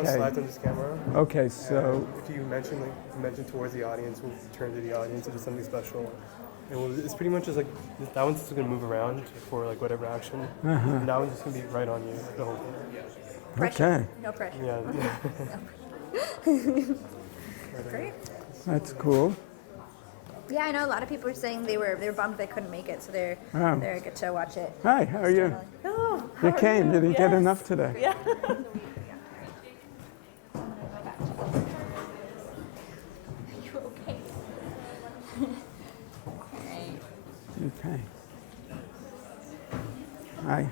Okay. slides on this camera. Okay, so If you mention towards the audience, we'll turn to the audience and do something special. And it's pretty much just like that one's just gonna move around for like whatever action. And that one's just gonna be right on you the whole time. Pressure. okay, No pressure. Yeah. Great. that's cool. Yeah, I know a lot of people were saying they were bummed they couldn't make it, so they're good to watch it. Hi, how are you? Oh, You came. You didn't get enough today. yeah. Okay. Hi.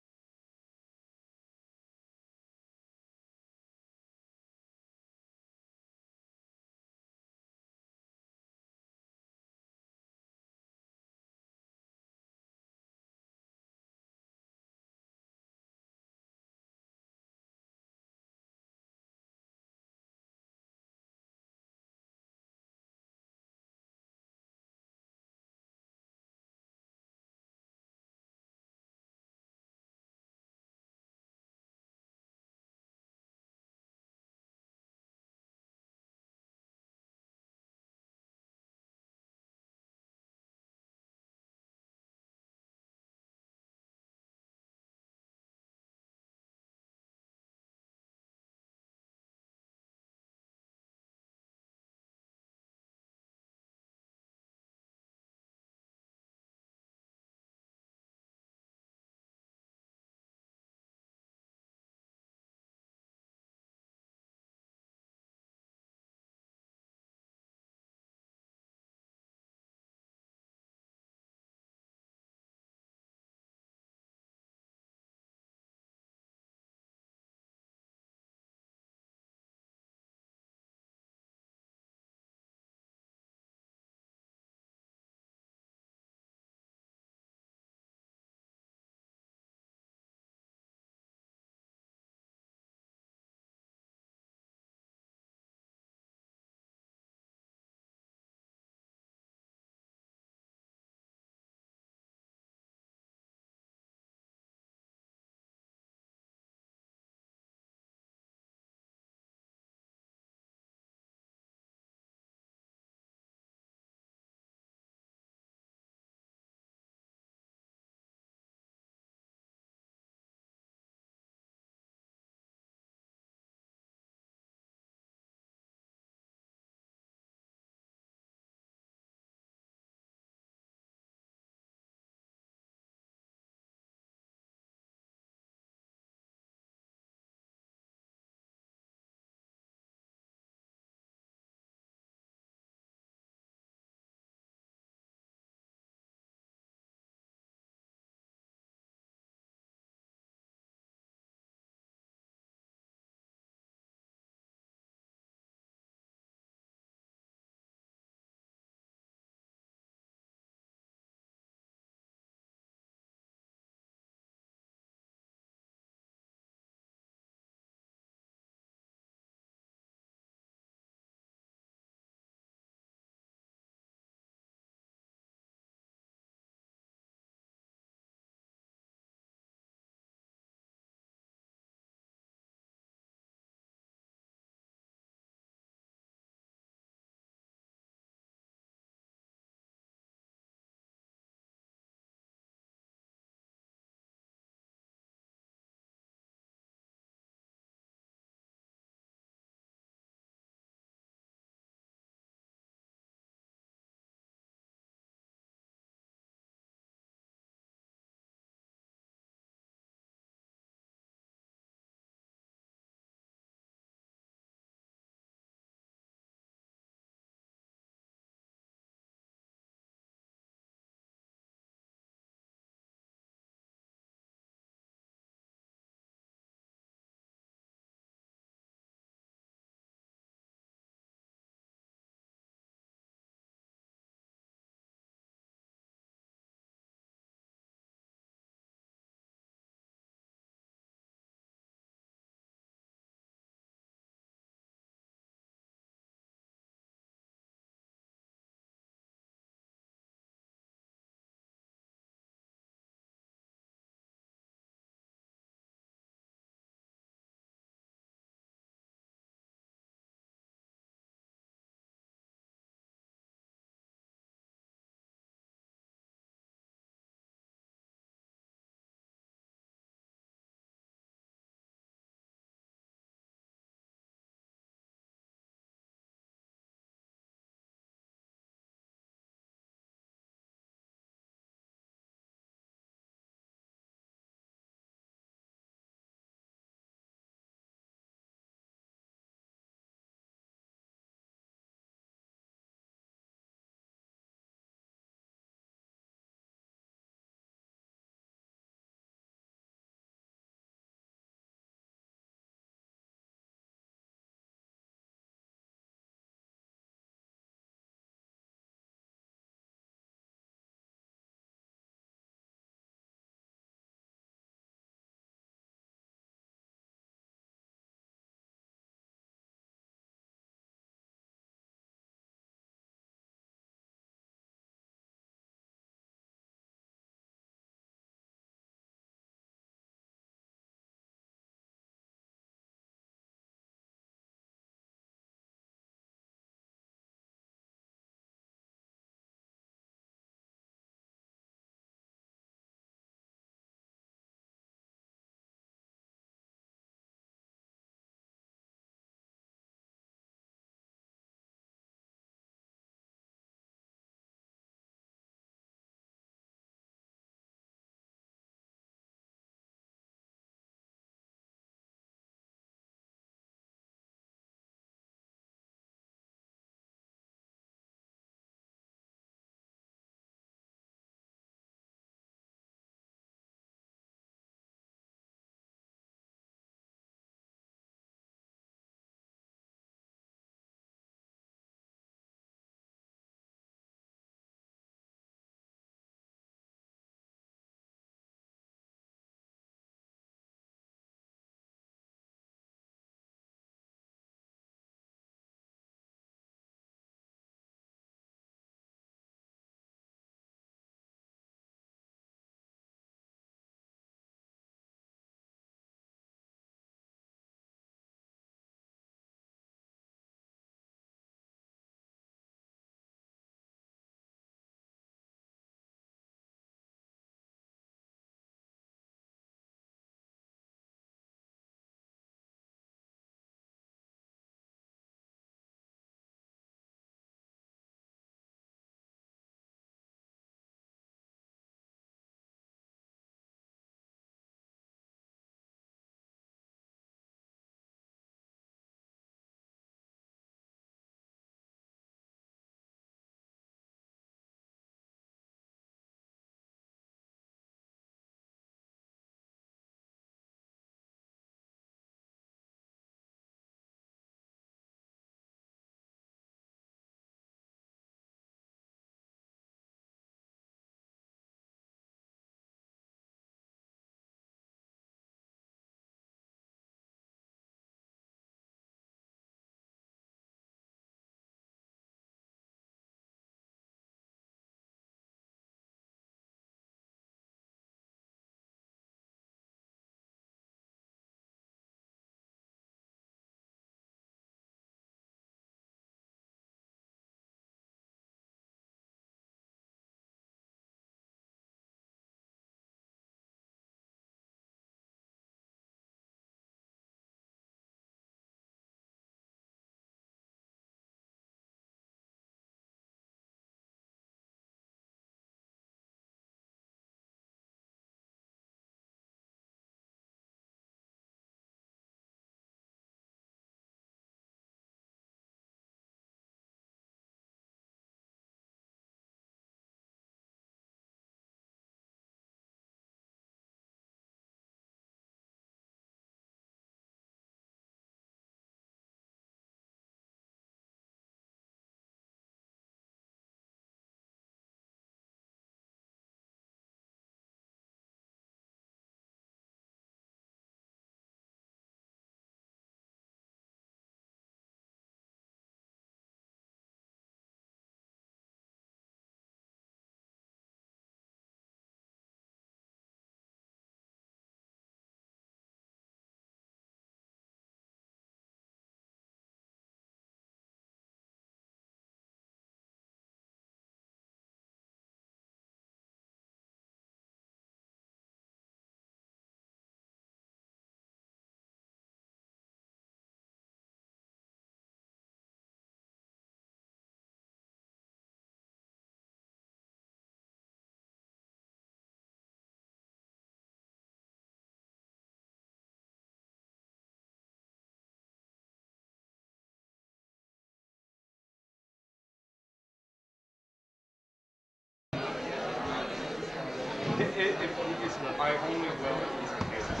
I only will in these cases.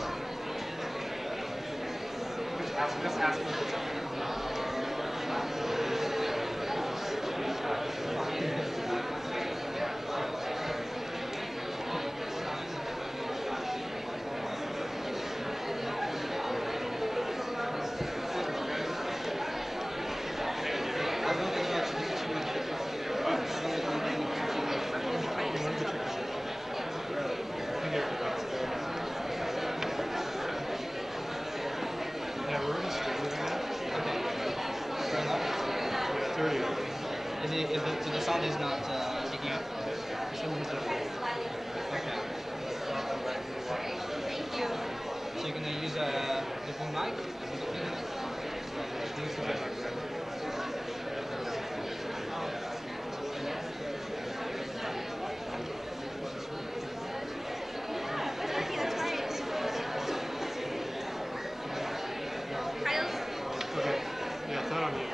Just ask me if it's okay. Yeah, we're already streaming right now. Fair enough. Yeah, it's already over. So the sound is not picking up? For some reason, Okay. So you're gonna use the boom mic? these are like okay. Yeah, it's not on you.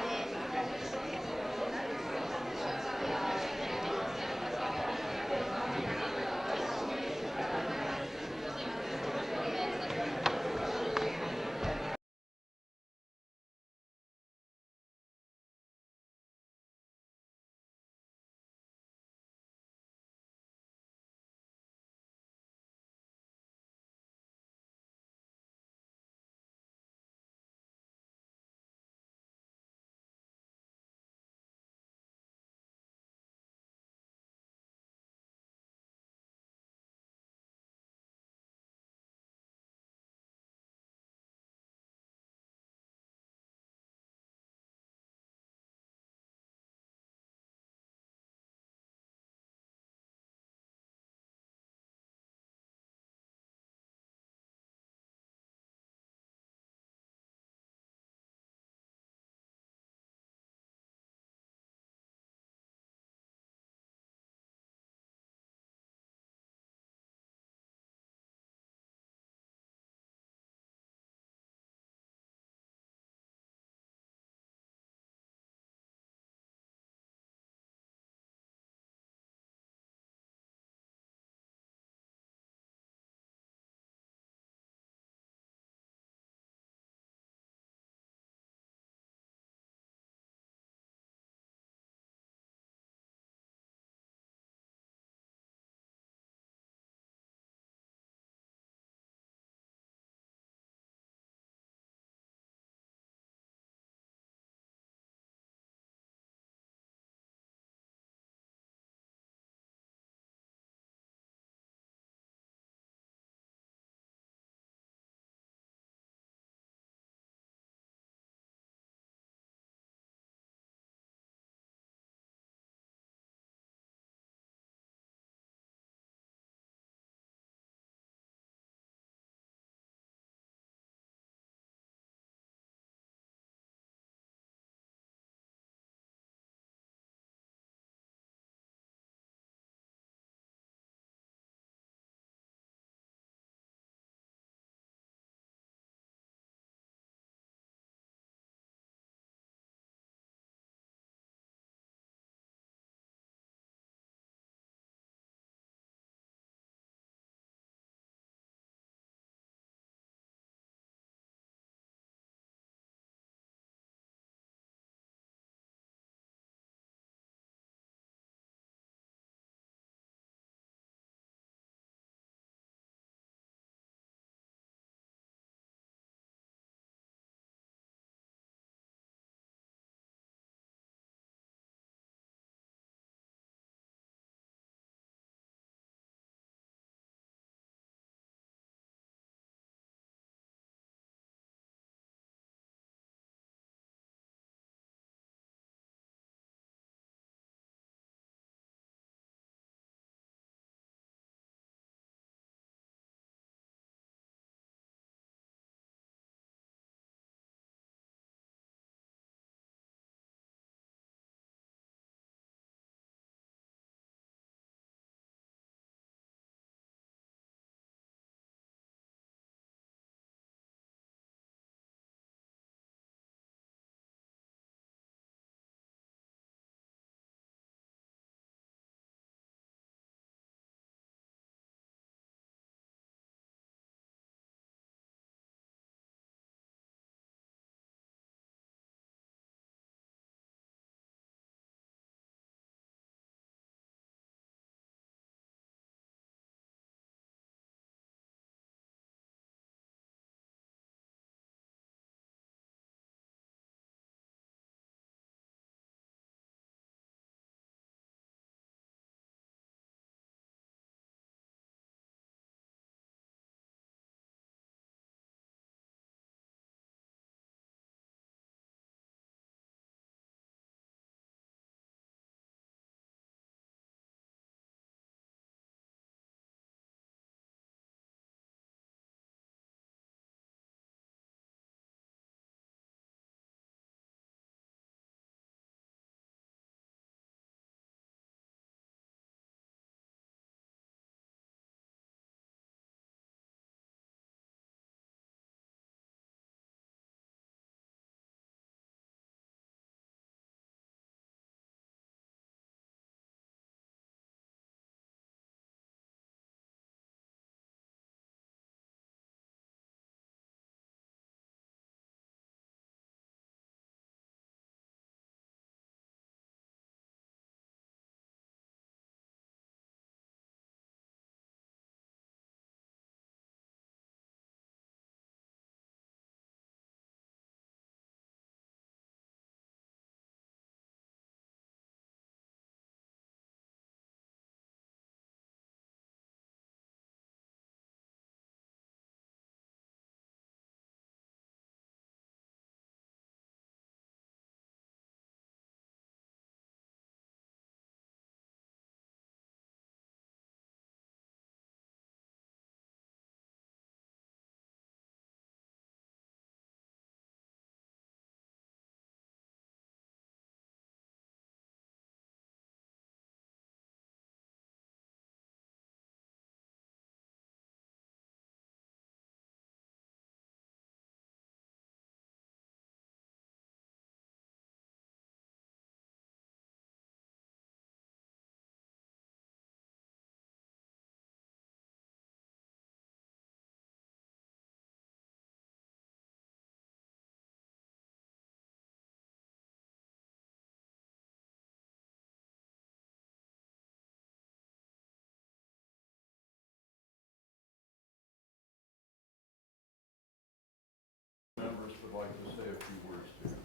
would like to say a few words to you.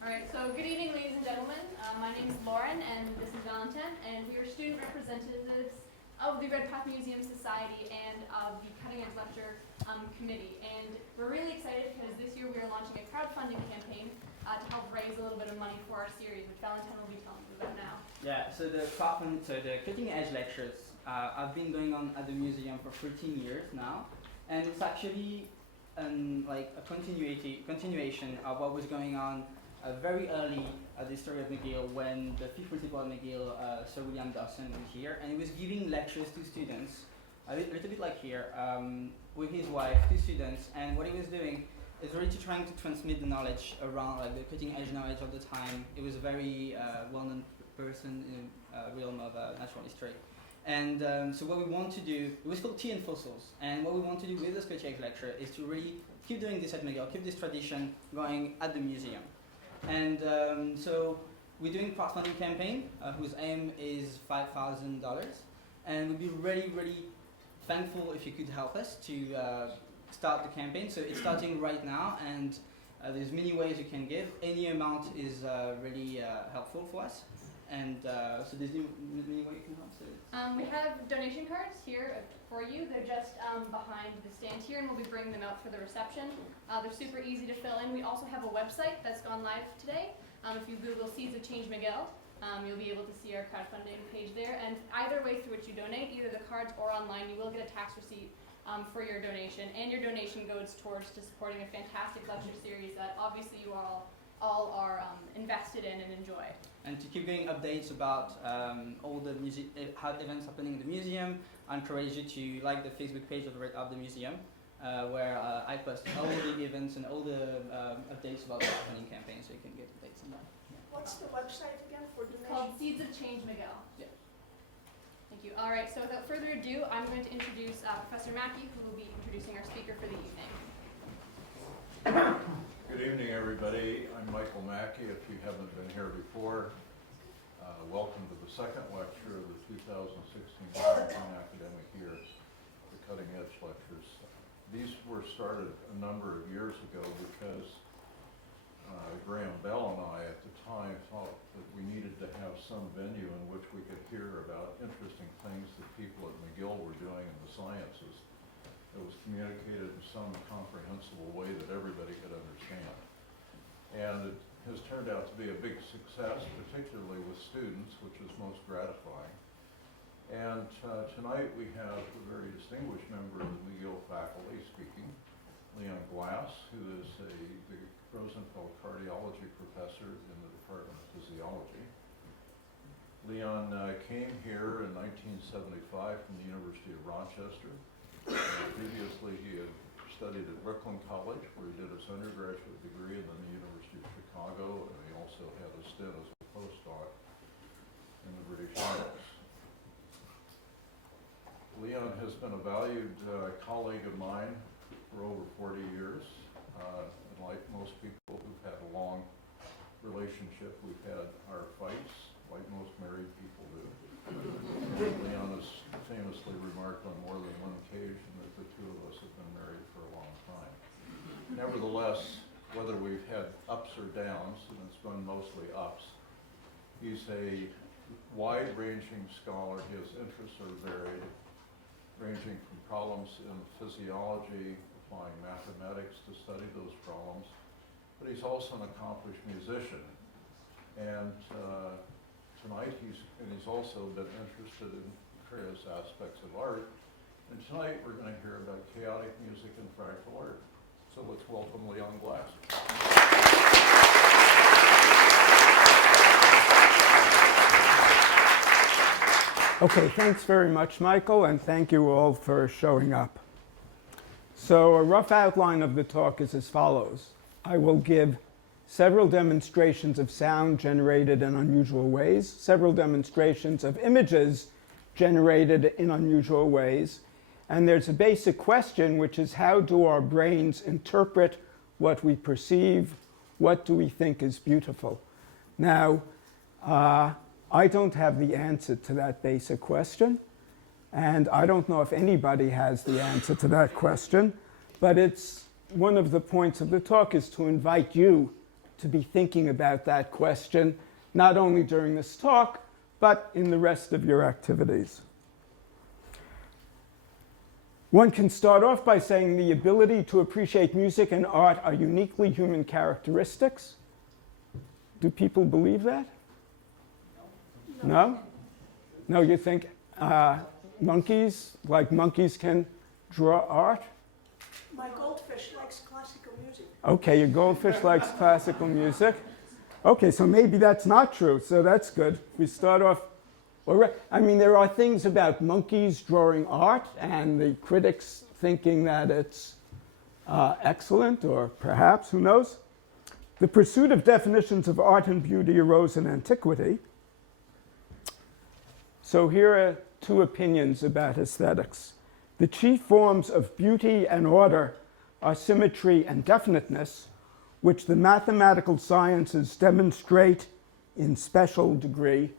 All right, so good evening, ladies and gentlemen. My name is Lauren, and this is Valentin, and we are student representatives of the Redpath Museum Society and of the Cutting Edge Lecture Committee. And we're really excited because this year we are launching a crowdfunding campaign to help raise a little bit of money for our series, which Valentin will be telling you about now. Yeah, so the Cutting Edge Lectures, I've been going on at the museum for 13 years now, and it's actually like a continuation of what was going on very early at the history of McGill, when the fifth principal of McGill, Sir William Dawson, was here, and he was giving lectures to students, a little bit like here, with his wife, to students, and what he was doing is really trying to transmit the knowledge around, like the cutting edge knowledge of the time. He was a very well-known person in the realm of natural history. And so what we want to do, it was called Tea and Fossils, and what we want to do with this cutting edge lecture is to really keep doing this at McGill, keep this tradition going at the museum. And so we're doing a crowdfunding campaign whose aim is $5,000, and we'd be really, really thankful if you could help us to start the campaign. So it's starting right now, and there's many ways you can give. Any amount is really helpful for us, and so there's many ways you can help. So we have donation cards here for you. They're just behind the stand here, and we'll be bringing them out for the reception. They're super easy to fill in. We also have a website that's gone live today. If you Google Seeds of Change McGill, you'll be able to see our crowdfunding page there. And either way through which you donate, either the cards or online, you will get a tax receipt for your donation. And your donation goes towards to supporting a fantastic lecture series that obviously you all are invested in and enjoy. And to keep getting updates about all the events happening in the museum, I encourage you to like the Facebook page of the museum, where I post all the events and all the updates about the crowdfunding campaign, so you can get updates on that. Yeah. What's the website again for It's donation? called Seeds of Change McGill. Yeah. Thank you. All right, so without further ado, I'm going to introduce Professor Mackey, who will be introducing our speaker for the evening. Good evening, everybody. I'm Michael Mackey. If you haven't been here before, welcome to the second lecture of the 2016 academic year, the Cutting Edge Lectures. These were started a number of years ago because Graham Bell and I at the time thought that we needed to have some venue in which we could hear about interesting things that people at McGill were doing in the sciences that was communicated in some comprehensible way that everybody could understand. And it has turned out to be a big success, particularly with students, which is most gratifying. And tonight we have a very distinguished member of the McGill faculty speaking, Leon Glass, who is the Rosenfeld Cardiology Professor in the Department of Physiology. Leon came here in 1975 from the University of Rochester. Previously he had studied at Brooklyn College, where he did his undergraduate degree, and then the University of Chicago, and he also had a stint as a postdoc in the British Isles. Leon has been a valued colleague of mine for over 40 years. And like most people who've had a long relationship, we've had our fights, like most married people do. Leon has famously remarked on more than one occasion that the two of us have been married for a long time. Nevertheless, whether we've had ups or downs, and it's been mostly ups, he's a wide-ranging scholar. His interests are varied, ranging from problems in physiology, applying mathematics to study those problems, but he's also an accomplished musician. And tonight he's also been interested in various aspects of art. And tonight we're going to hear about chaotic music and fractal art. So let's welcome Leon Glass. Okay, thanks very much, Michael, and thank you all for showing up. So a rough outline of the talk is as follows. I will give several demonstrations of sound generated in unusual ways, several demonstrations of images generated in unusual ways, and there's a basic question, which is how do our brains interpret what we perceive? What do we think is beautiful? Now, I don't have the answer to that basic question, and I don't know if anybody has the answer to that question, but it's one of the points of the talk is to invite you to be thinking about that question, not only during this talk, but in the rest of your activities. One can start off by saying the ability to appreciate music and art are uniquely human characteristics. Do people believe that? No? No, you think monkeys can draw art? My goldfish likes classical music. Okay, your goldfish likes classical music. Okay, so maybe that's not true, so that's good. We start off, I mean, there are things about monkeys drawing art and the critics thinking that it's excellent, or perhaps, who knows? The pursuit of definitions of art and beauty arose in antiquity. So here are two opinions about aesthetics. The chief forms of beauty and order are symmetry and definiteness, which the mathematical sciences demonstrate in special degree.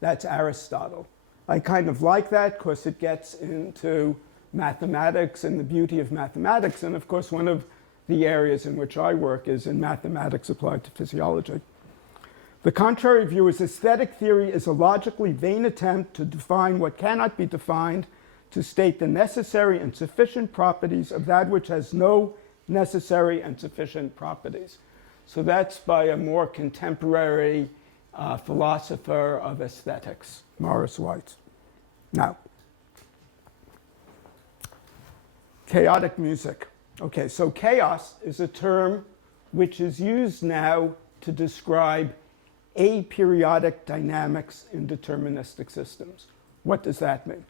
That's Aristotle. I kind of like that because it gets into mathematics and the beauty of mathematics. And of course, one of the areas in which I work is in mathematics applied to physiology. The contrary view is aesthetic theory is a logically vain attempt to define what cannot be defined, to state the necessary and sufficient properties of that which has no necessary and sufficient properties. So that's by a more contemporary philosopher of aesthetics, Morris White. Now, chaotic music. Okay, so chaos is a term which is used now to describe aperiodic dynamics in deterministic systems. What does that mean?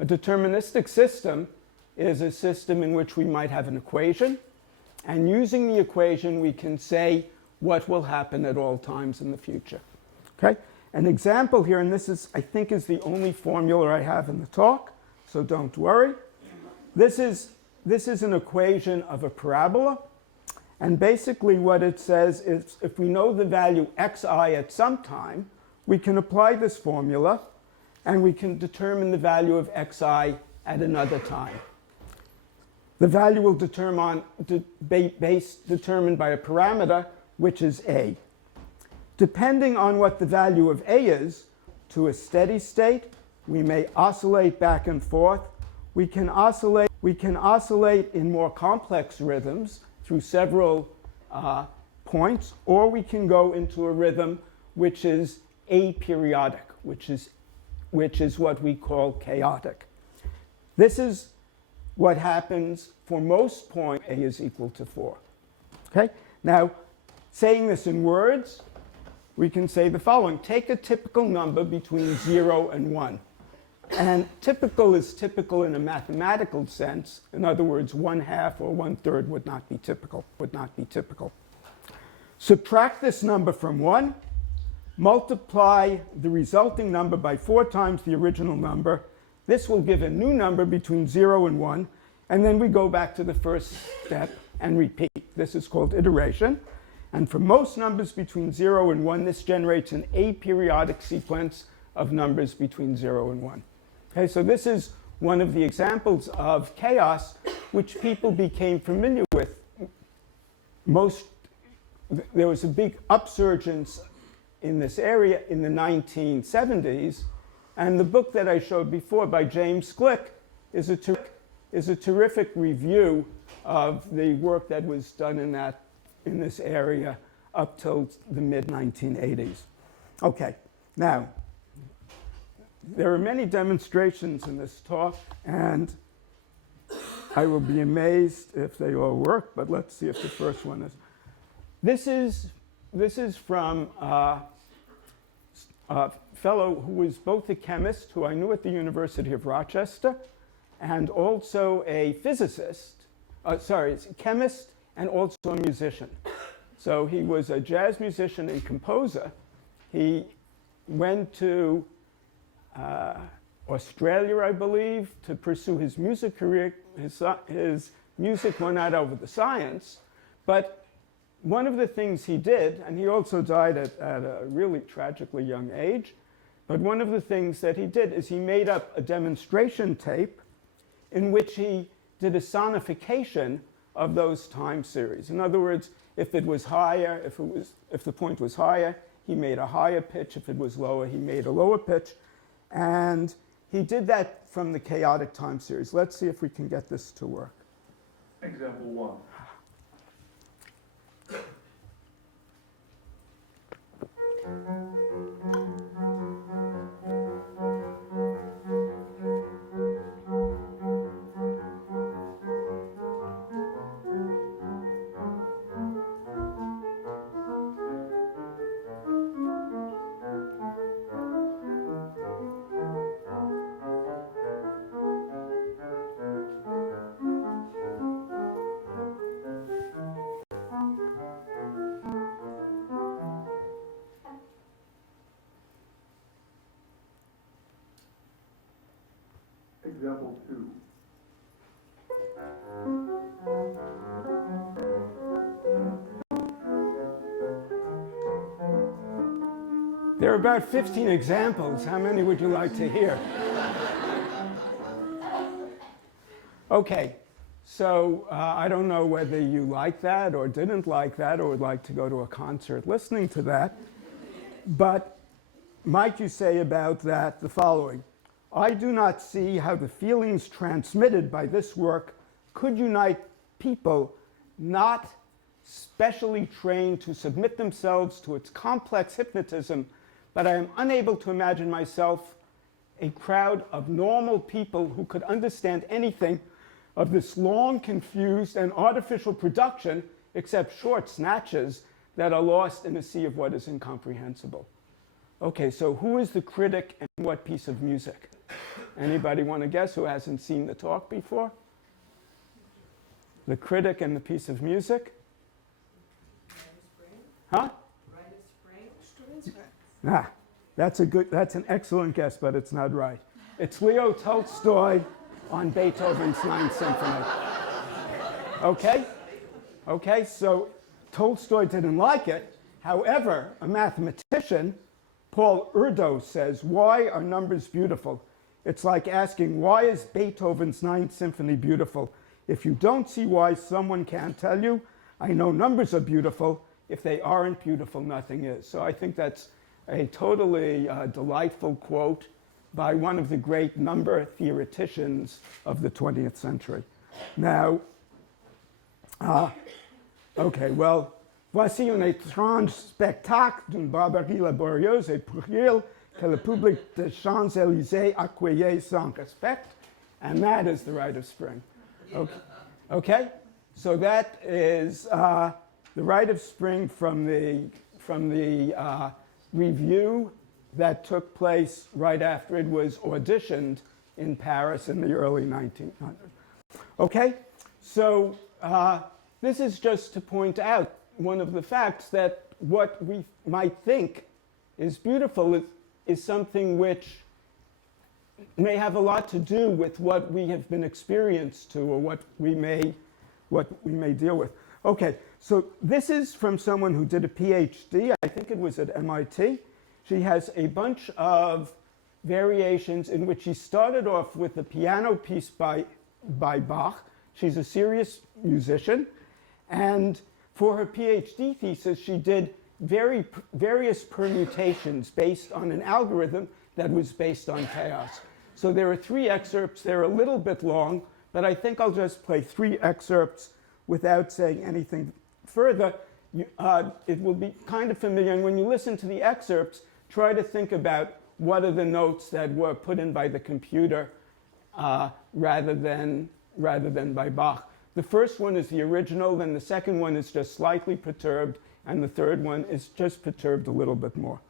A deterministic system is a system in which we might have an equation, and using the equation we can say what will happen at all times in the future. Okay? An example here, and this is, I think, is the only formula I have in the talk, so don't worry. This is an equation of a parabola, and basically what it says is if we know the value xi at some time, we can apply this formula and we can determine the value of xi at another time. The value will be determined by a parameter, which is a. Depending on what the value of a is, to a steady state, we may oscillate back and forth. We can oscillate in more complex rhythms through several points, or we can go into a rhythm which is aperiodic, which is what we call chaotic. This is what happens for most points a is equal to 4. Okay? Now, saying this in words, we can say the following. Take a typical number between 0 and 1. And typical is typical in a mathematical sense. In other words, 1/2 or 1/3 would not be typical. Subtract this number from 1, multiply the resulting number by 4 times the original number. This will give a new number between 0 and 1, and then we go back to the first step and repeat. This is called iteration. And for most numbers between 0 and 1, this generates an aperiodic sequence of numbers between 0 and 1. Okay, so this is one of the examples of chaos which people became familiar with. There was a big upsurgence in this area in the 1970s, and the book that I showed before by James Glick is a terrific review of the work that was done in this area up till the mid-1980s. Okay, now, there are many demonstrations in this talk, and I will be amazed if they all work, but let's see if the first one is. This is from a fellow who was both a chemist, who I knew at the University of Rochester, and also a physicist. He's a chemist and also a musician. So he was a jazz musician and composer. He went to Australia, I believe, to pursue his music career. His music went out over the science. But one of the things he did, and he also died at a really tragically young age, but one of the things that he did is he made up a demonstration tape in which he did a sonification of those time series. In other words, if it was higher, if the point was higher, he made a higher pitch. If it was lower, he made a lower pitch. And he did that from the chaotic time series. Let's see if we can get this to work. Example 1. Example 2. There are about 15 examples. How many would you like to hear? Okay, so I don't know whether you like that or didn't like that or would like to go to a concert listening to that, but might you say about that the following: I do not see how the feelings transmitted by this work could unite people not specially trained to submit themselves to its complex hypnotism, but I am unable to imagine myself a crowd of normal people who could understand anything of this long, confused, and artificial production except short snatches that are lost in a sea of what is incomprehensible. Okay, so who is the critic and what piece of music? Anybody want to guess who hasn't seen the talk before? The critic and the piece of music? Huh? Ah, that's an excellent guess, but it's not right. It's Leo Tolstoy on Beethoven's Ninth Symphony. Okay? Okay, so Tolstoy didn't like it. However, a mathematician, Paul Erdo, says, why are numbers beautiful? It's like asking, why is Beethoven's Ninth Symphony beautiful? If you don't see why, someone can't tell you. I know numbers are beautiful. If they aren't beautiful, nothing is. So I think that's a totally delightful quote by one of the great number theoreticians of the 20th century. Now, okay, well, voici un étrange spectacle d'une barbarie laborieuse et puérile que le public des Champs-Élysées accueillait sans respect, and that is the Rite of Spring. Okay, okay? So that is the Rite of Spring from the review that took place right after it was auditioned in Paris in the early 1900s. Okay, so this is just to point out one of the facts that what we might think is beautiful is something which may have a lot to do with what we have been experienced to or what we may deal with. Okay, so this is from someone who did a PhD. I think it was at MIT. She has a bunch of variations in which she started off with the piano piece by Bach. She's a serious musician. And for her PhD thesis, she did various permutations based on an algorithm that was based on chaos. So there are 3 excerpts. They're a little bit long, but I think I'll just play 3 excerpts without saying anything further. It will be kind of familiar. And when you listen to the excerpts, try to think about what are the notes that were put in by the computer rather than by Bach. The first one is the original, then the second one is just slightly perturbed, and the third one is just perturbed a little bit more.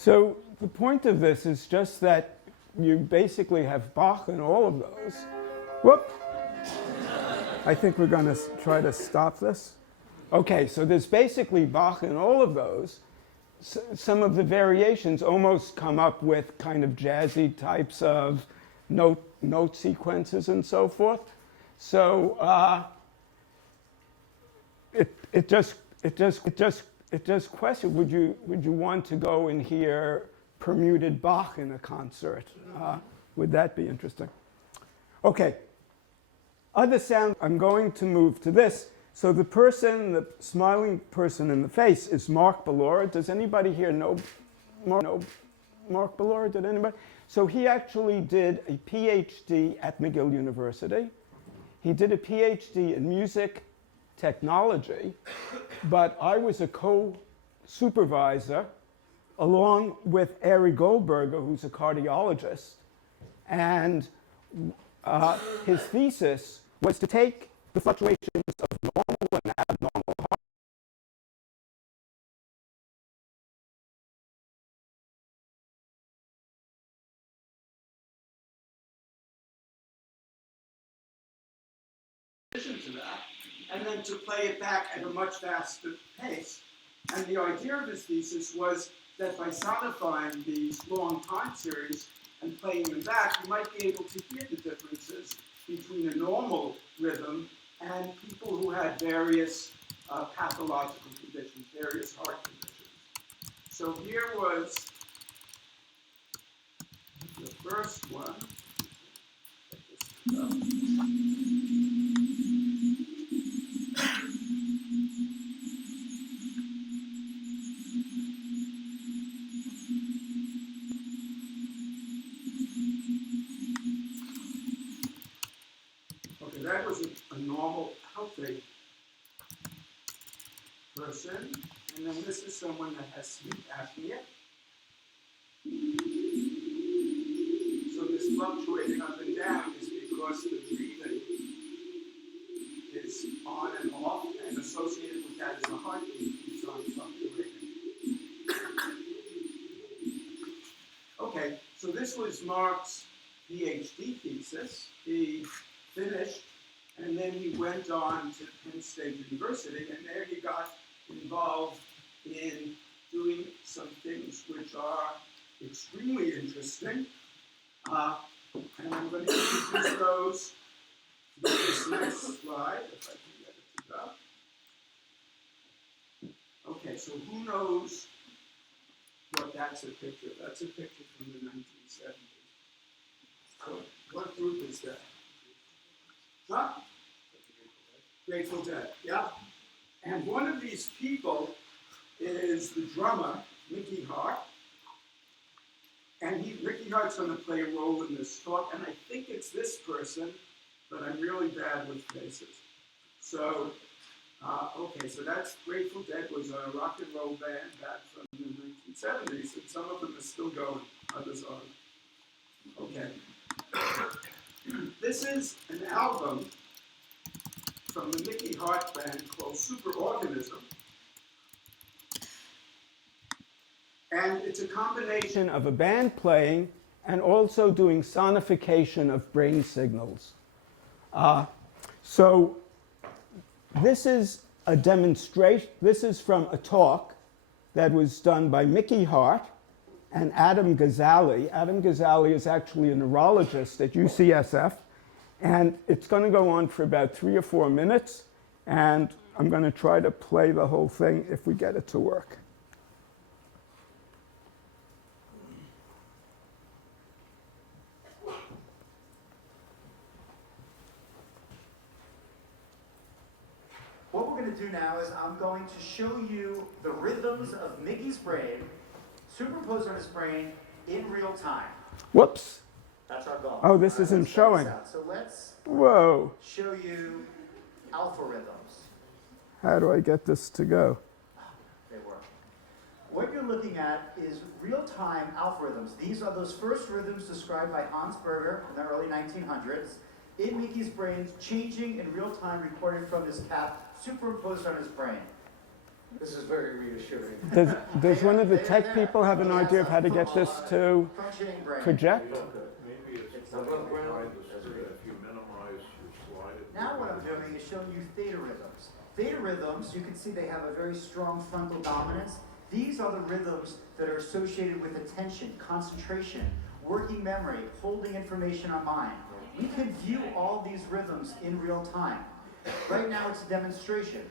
So the point of this is just that you basically have Bach in all of those. Whoop! I think we're going to try to stop this. Okay, so there's basically Bach in all of those. Some of the variations almost come up with kind of jazzy types of note sequences and so forth. So it just questions, would you want to go and hear permuted Bach in a concert? Would that be interesting? Okay. Other sound, I'm going to move to this. So the smiling person in the face is Mark Ballora. Does anybody here know Mark Ballora? Did anybody? So he actually did a PhD at McGill University. He did a PhD in music technology, but I was a co-supervisor along with Ari Goldberger, who's a cardiologist. And his thesis was to take the fluctuations of normal and abnormal heart to that, and then to play it back at a much faster pace. And the idea of his thesis was that by sonifying these long time series and playing them back, you might be able to hear the differences between a normal rhythm and people who had various pathological conditions, various heart conditions. So here was the first one. Okay, that was a normal, healthy person. And then this is someone that has sleep apnea. So this fluctuating up and down is because the breathing is on and off, and associated with that is the heartbeat keeps on fluctuating. Okay, so this was Mark's PhD thesis. He finished, and then he went on to Penn State University, and there he got involved in doing some things which are extremely interesting. And I'm going to introduce those with this next slide, if I can get it to go. Okay, so who knows what that's a picture of? That's a picture from the 1970s. So what group is that? Huh? Grateful Dead, yeah. And one of these people is the drummer, Mickey Hart. And Ricky Hart's going to play a role in this talk, and I think it's this person, but I'm really bad with faces. So, okay, so that's Grateful Dead was a rock and roll band back from the 1970s, and some of them are still going, others aren't. Okay. This is an album from the Mickey Hart band called Superorganism. And it's a combination of a band playing and also doing sonification of brain signals. So this is a demonstration. This is from a talk that was done by Mickey Hart and Adam Ghazali. Adam Ghazali is actually a neurologist at UCSF. And it's going to go on for about 3 or 4 minutes. And I'm going to try to play the whole thing if we get it to work. What we're going to do now is I'm going to show you the rhythms of Mickey's brain superimposed on his brain in real time. Whoops. That's our goal. Oh, this isn't showing. So let's show you alpha rhythms. How do I get this to go? They work. What you're looking at is real-time alpha rhythms. These are those first rhythms described by Hans Berger in the early 1900s in Mickey's brain, changing in real time, recorded from his cap, superimposed on his brain. This is very reassuring. Does one of the tech people have an idea of how to get this to Functioning brain. project? Maybe it's above something ground. behind the screen. If you minimize your slide. Now what I'm doing is showing you theta rhythms. Theta rhythms, you can see they have a very strong frontal dominance. These are the rhythms that are associated with attention, concentration, working memory, holding information on mind. We can view all these rhythms in real time. Right now it's a demonstration.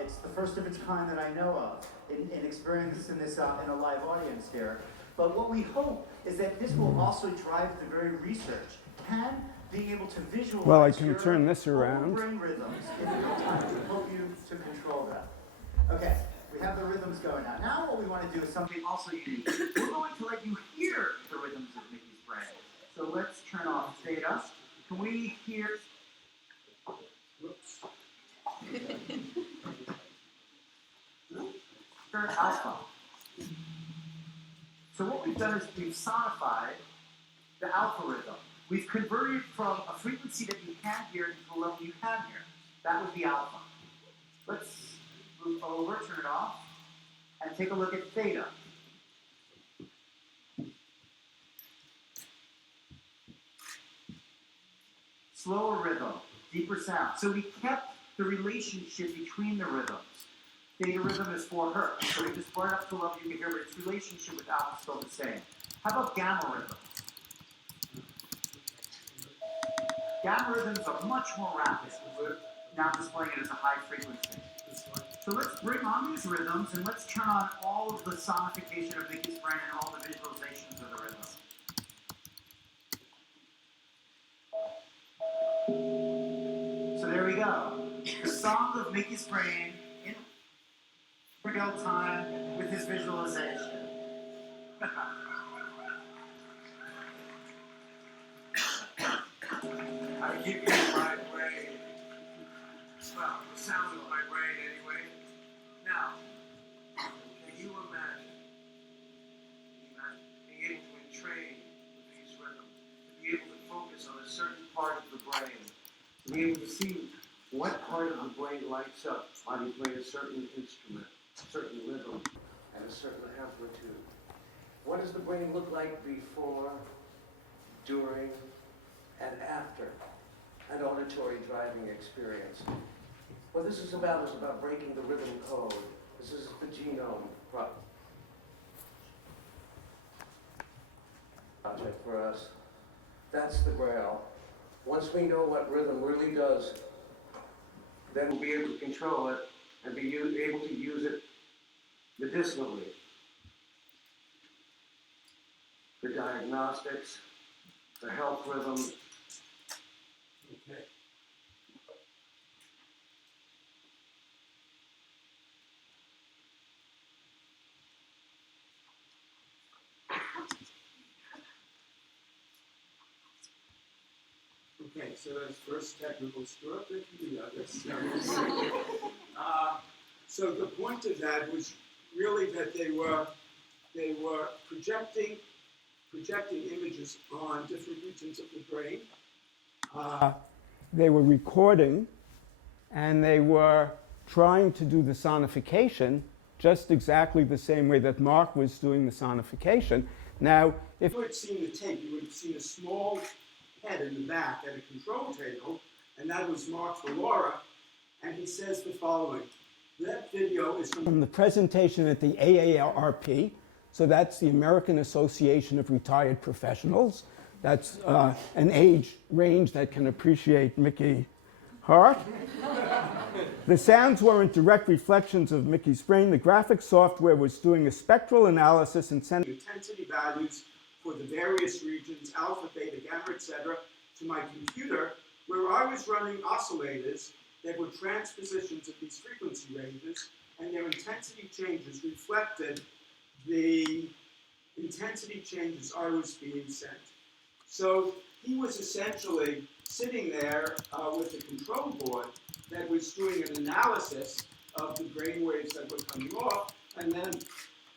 It's the first of its kind that I know of in experience in this in a live audience here. But what we hope is that this will also drive the very research. Can being able to visualize Well, I can your turn this own around. brain rhythms in real time to help you to control that. Okay, we have the rhythms going now. Now what we want to do is something also unique. We're going to let you hear the rhythms of Mickey's brain. So let's turn off theta. Can we hear? Whoops. Turn alpha. So what we've done is we've sonified the alpha rhythm. We've converted from a frequency that you can't hear to a level you can hear. That was the alpha. Let's move over, turn it off, and take a look at theta. Slower rhythm, deeper sound. So we kept the relationship between the rhythms. Theta rhythm is 4 hertz. So we just brought it up to a level you can hear, but its relationship with alpha is still the same. How about gamma rhythms? Gamma rhythms are much more rapid. Now I'm displaying it as a high frequency. So let's bring on these rhythms and let's turn on all of the sonification of Mickey's brain and all the visualizations of the rhythms. So there we go. The song of Mickey's brain in real time with his visualization. I give you my brain. Well, the sound of my brain anyway. Now, can you imagine being able to entrain with these rhythms, to be able to focus on a certain part of the brain, to be able to see what part of the brain lights up while you play a certain instrument, a certain rhythm, and a certain amplitude. What does the brain look like before, during, and after an auditory driving experience? What this is about breaking the rhythm code. This is the genome project for us. That's the grail. Once we know what rhythm really does, then we'll be able to control it and be able to use it medicinally. The diagnostics, the health rhythm. Okay. Okay, so that's first technical screw up. There can be others. So the point of that was really that they were projecting images on different regions of the brain. They were recording, and they were trying to do the sonification just exactly the same way that Mark was doing the sonification. Now, If you had seen the tape, you would have seen a small head in the back at a control table, and that was Mark Valora, and he says the following. That video is from the presentation at the AARP, so that's the American Association of Retired Professionals. That's an age range that can appreciate Mickey Hart. The sounds weren't direct reflections of Mickey's brain. The graphic software was doing a spectral analysis and sending intensity values for the various regions, alpha, beta, gamma, etc., to my computer, where I was running oscillators that were transpositions of these frequency ranges, and their intensity changes reflected the intensity changes I was being sent. So he was essentially sitting there with a control board that was doing an analysis of the brain waves that were coming off, and then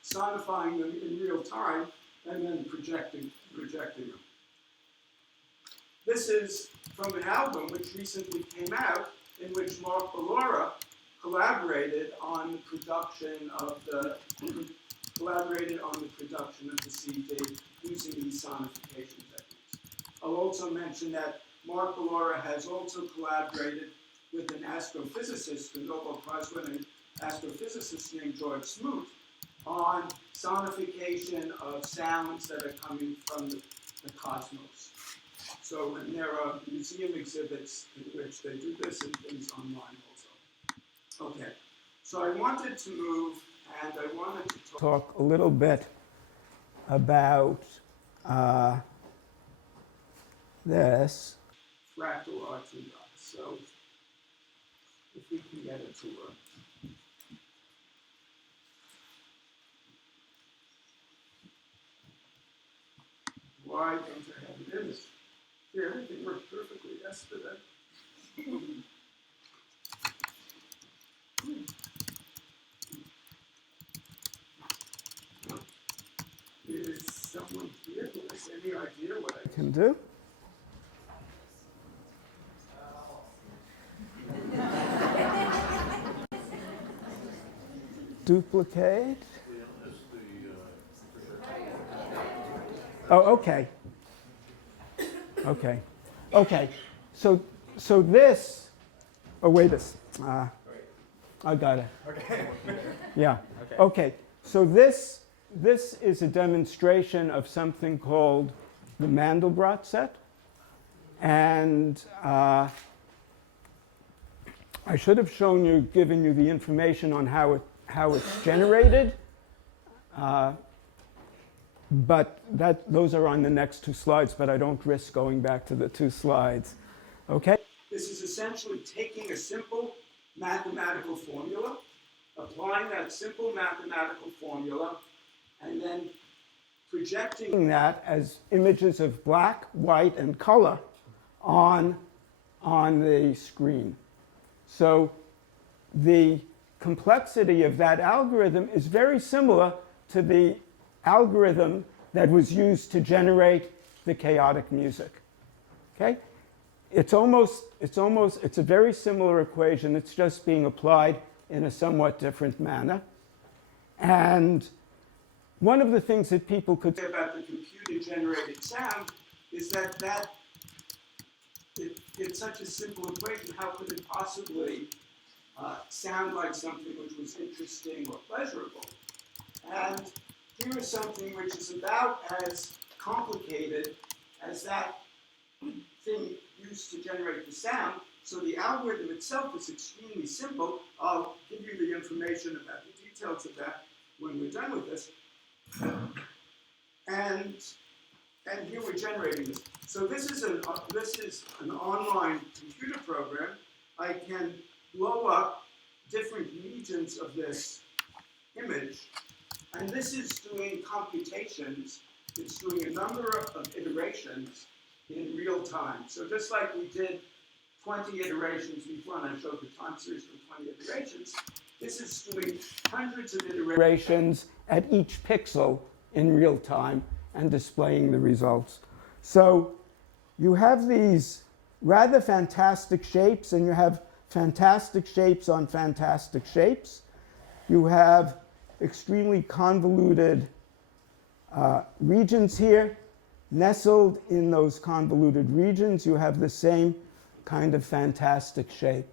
sonifying them in real time, and then projecting them. This is from an album which recently came out, in which Mark Valora collaborated on the production of the CD using these sonification techniques. I'll also mention that Mark Ballora has also collaborated with an astrophysicist, a Nobel Prize-winning astrophysicist named George Smoot, on sonification of sounds that are coming from the cosmos. So, and there are museum exhibits in which they do this and things online also. Okay, so I wanted to move and I wanted to talk a little bit about this. fractal arts and dots. So, if we can get it to work. Why don't I have an image? Here, everything worked perfectly yesterday. Is someone here who has any idea what I Can do. Duplicate. Oh, okay. Okay. Okay. So this. Oh, wait a. I got it. Okay. Yeah. Okay. So this is a demonstration of something called the Mandelbrot Set, and I should have given you the information on how it's generated, but those are on the next two slides. But I don't risk going back to the two slides. Okay. This is essentially taking a simple mathematical formula, applying that simple mathematical formula, and then projecting that as images of black, white, and color on the screen. So the complexity of that algorithm is very similar to the algorithm that was used to generate the chaotic music. Okay? It's a very similar equation. It's just being applied in a somewhat different manner. And one of the things that people could say about the computer-generated sound is that it's such a simple equation. How could it possibly sound like something which was interesting or pleasurable? And here is something which is about as complicated as that thing used to generate the sound. So the algorithm itself is extremely simple. I'll give you the information about the details of that when we're done with this. And here we're generating this. So this is an online computer program. I can blow up different regions of this image, and this is doing computations. It's doing a number of iterations in real time. So just like we did 20 iterations before, and I showed the time series for 20 iterations, this is doing hundreds of iterations at each pixel in real time and displaying the results. So you have these rather fantastic shapes, and you have fantastic shapes on fantastic shapes. You have extremely convoluted regions here. Nestled in those convoluted regions, you have the same kind of fantastic shape.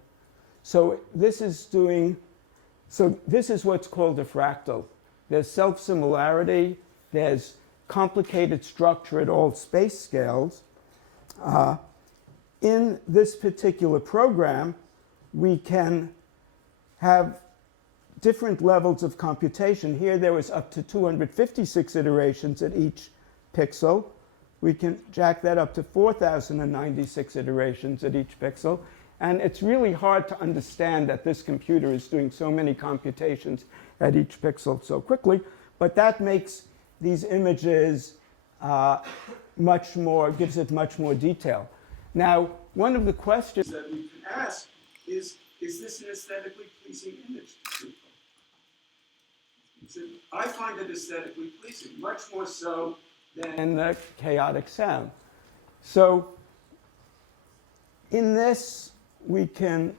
So this is what's called a fractal. There's self-similarity, there's complicated structure at all space scales. In this particular program, we can have different levels of computation. Here there was up to 256 iterations at each pixel. We can jack that up to 4,096 iterations at each pixel. And it's really hard to understand that this computer is doing so many computations at each pixel so quickly, but that makes these images gives it much more detail. Now, one of the questions that we can ask is this an aesthetically pleasing image to people? I find it aesthetically pleasing, much more so than the chaotic sound. So in this, we can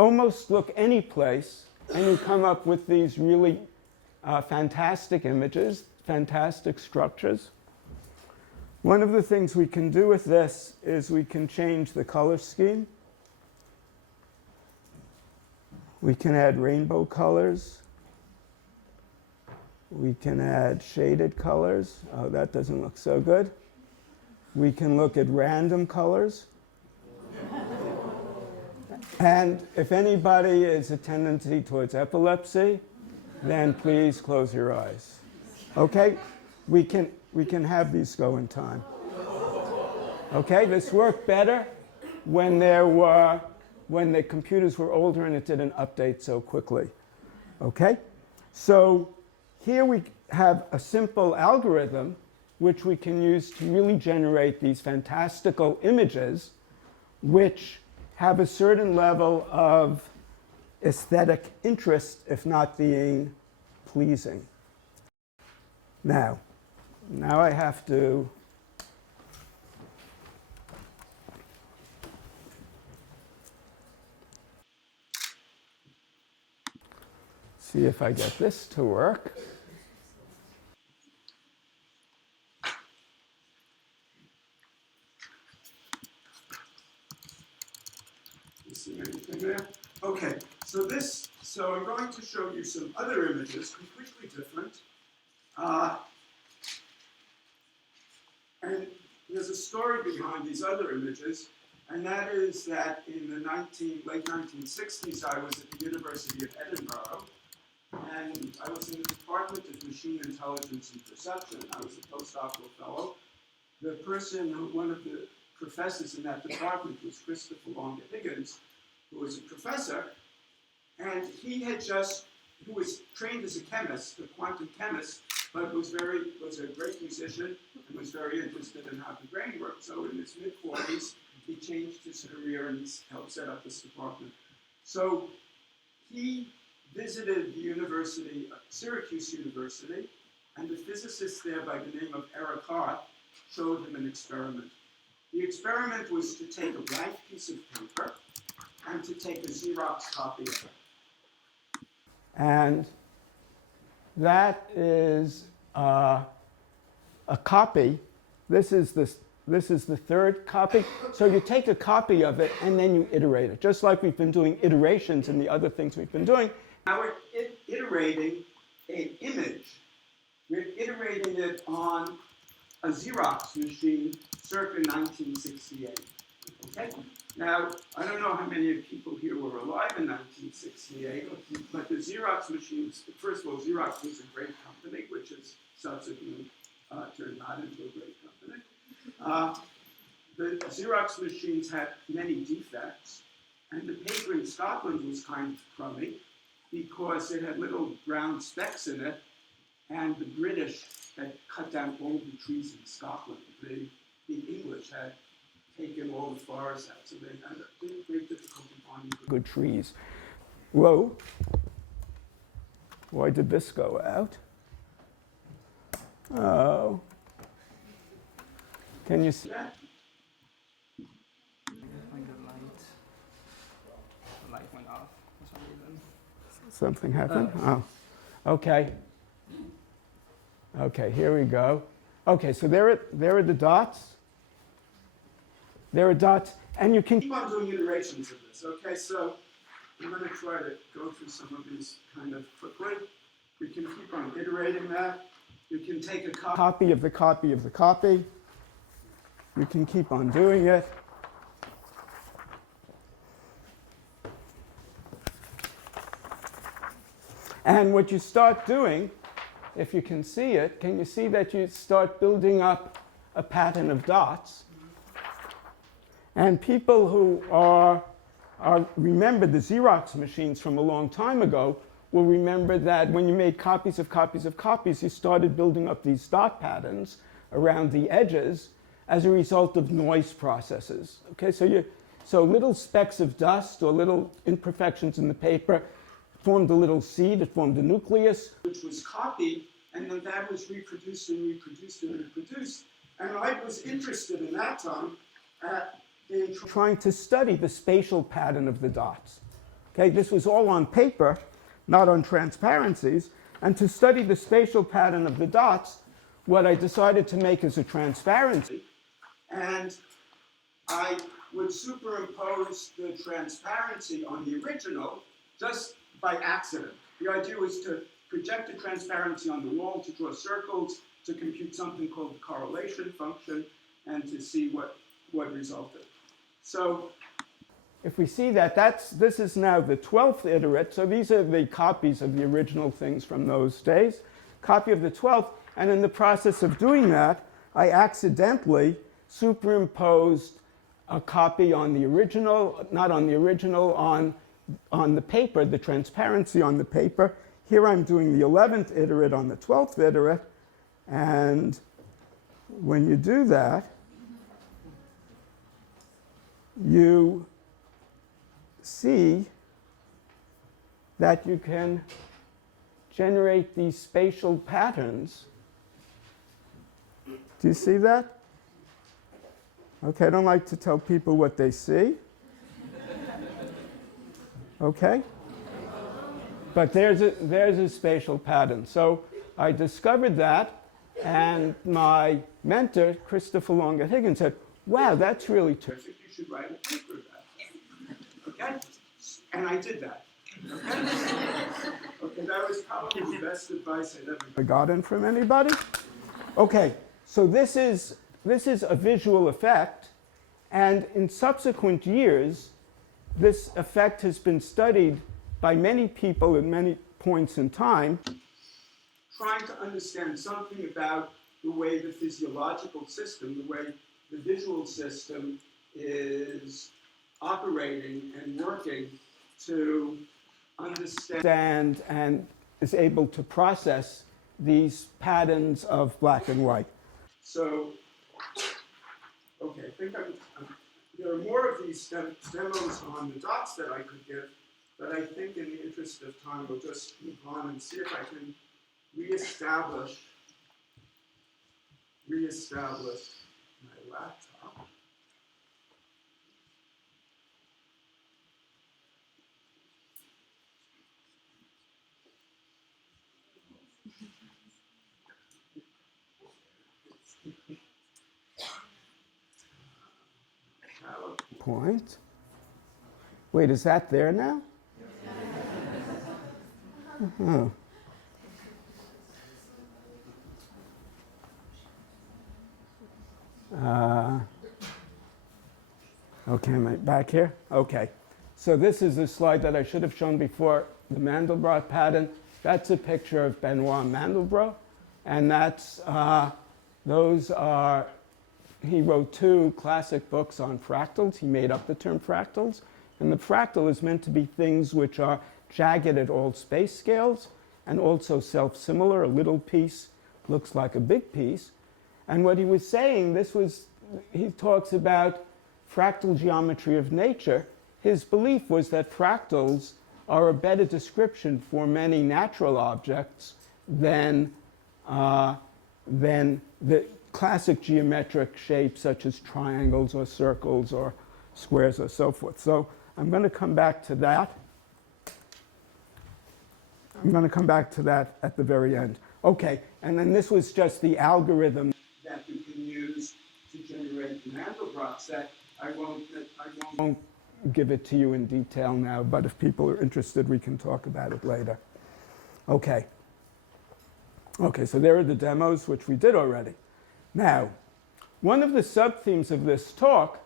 almost look any place, and you come up with these really fantastic images, fantastic structures. One of the things we can do with this is we can change the color scheme. We can add rainbow colors. We can add shaded colors. Oh, that doesn't look so good. We can look at random colors. And if anybody is a tendency towards epilepsy, then please close your eyes. Okay? We can have these go in time. Okay? This worked better when the computers were older and it didn't update so quickly. Okay? So here we have a simple algorithm which we can use to really generate these fantastical images which have a certain level of aesthetic interest, if not being pleasing. Now I have to see if I get this to work. See anything there? Okay, so I'm going to show you some other images, completely different. And there's a story behind these other images, and that is that in the late 1960s, I was at the University of Edinburgh, and I was in the Department of Machine Intelligence and Perception. I was a postdoctoral fellow. One of the professors in that department was Christopher Longer Higgins, who was a professor, and who was trained as a chemist, a quantum chemist, but was a great musician and was very interested in how the brain worked. So in his mid-40s, he changed his career and helped set up this department. So he visited the university, Syracuse University, and the physicist there by the name of Eric Hart showed him an experiment. The experiment was to take a blank piece of paper and to take a Xerox copy of it. And that is a copy. This is the third copy. So you take a copy of it and then you iterate it, just like we've been doing iterations in the other things we've been doing. Now we're iterating an image. We're iterating it on a Xerox machine circa 1968. Okay? Now, I don't know how many people here were alive in 1968, but the Xerox machines, first of all, Xerox was a great company, which has subsequently turned not into a great company. The Xerox machines had many defects, and the paper in Scotland was kind of crummy because it had little brown specks in it, and the British had cut down all the trees in Scotland. The English had taken all the forests out, so they had a great difficulty finding good trees. Whoa. Why did this go out? Oh. Can you see that? Find the light went off for some reason. Something happened? Oh. Okay. Okay, here we go. Okay, so there are the dots. There are dots, and you can keep on doing iterations of this. Okay, so I'm going to try to go through some of these kind of quickly. We can keep on iterating that. You can take a copy of the copy of the copy. You can keep on doing it. And what you start doing, if you can see it, can you see that you start building up a pattern of dots? And people who remember the Xerox machines from a long time ago will remember that when you made copies of copies of copies, you started building up these dot patterns around the edges as a result of noise processes. Okay, so little specks of dust or little imperfections in the paper formed a little seed, it formed a nucleus. Which was copied, and then that was reproduced and reproduced and reproduced. And I was interested in that time in trying to study the spatial pattern of the dots. Okay, this was all on paper, not on transparencies. And to study the spatial pattern of the dots, what I decided to make is a transparency. And I would superimpose the transparency on the original just by accident. The idea was to project the transparency on the wall, to draw circles, to compute something called the correlation function, and to see what resulted. So if we see that, this is now the 12th iterate. So these are the copies of the original things from those days. Copy of the 12th. And in the process of doing that, I accidentally superimposed a copy on the original, not on the original, on the paper, the transparency on the paper. Here I'm doing the 11th iterate on the 12th iterate. And when you do that, you see that you can generate these spatial patterns. Do you see that? Okay, I don't like to tell people what they see. Okay? But there's a spatial pattern. So I discovered that, and my mentor, Christopher Longa Higgins, said, wow, that's really terrific. you should write a paper about that. Okay? And I did that. Okay? Okay, that was probably the best advice I'd ever gotten from anybody? Okay, so this is a visual effect, and in subsequent years, this effect has been studied by many people at many points in time. Trying to understand something about the way the physiological system, the way the visual system is operating and working to understand and is able to process these patterns of black and white. So, okay, I think there are more of these demos on the dots that I could give, but I think in the interest of time, we'll just move on and see if I can reestablish my laptop. Point. Wait, is that there now? Oh. Okay, am I back here? Okay. So this is a slide that I should have shown before, the Mandelbrot Patent. That's a picture of Benoit Mandelbrot, and he wrote 2 classic books on fractals. He made up the term fractals, and the fractal is meant to be things which are jagged at all space scales and also self-similar. A little piece looks like a big piece. And what he was saying, he talks about fractal geometry of nature. His belief was that fractals are a better description for many natural objects than the classic geometric shapes such as triangles or circles or squares or so forth. So I'm going to come back to that. I'm going to come back to that at the very end. Okay, and then this was just the algorithm that we can use to generate the Mandelbrot set. I won't give it to you in detail now, but if people are interested, we can talk about it later. Okay. Okay, so there are the demos, which we did already. Now, one of the sub-themes of this talk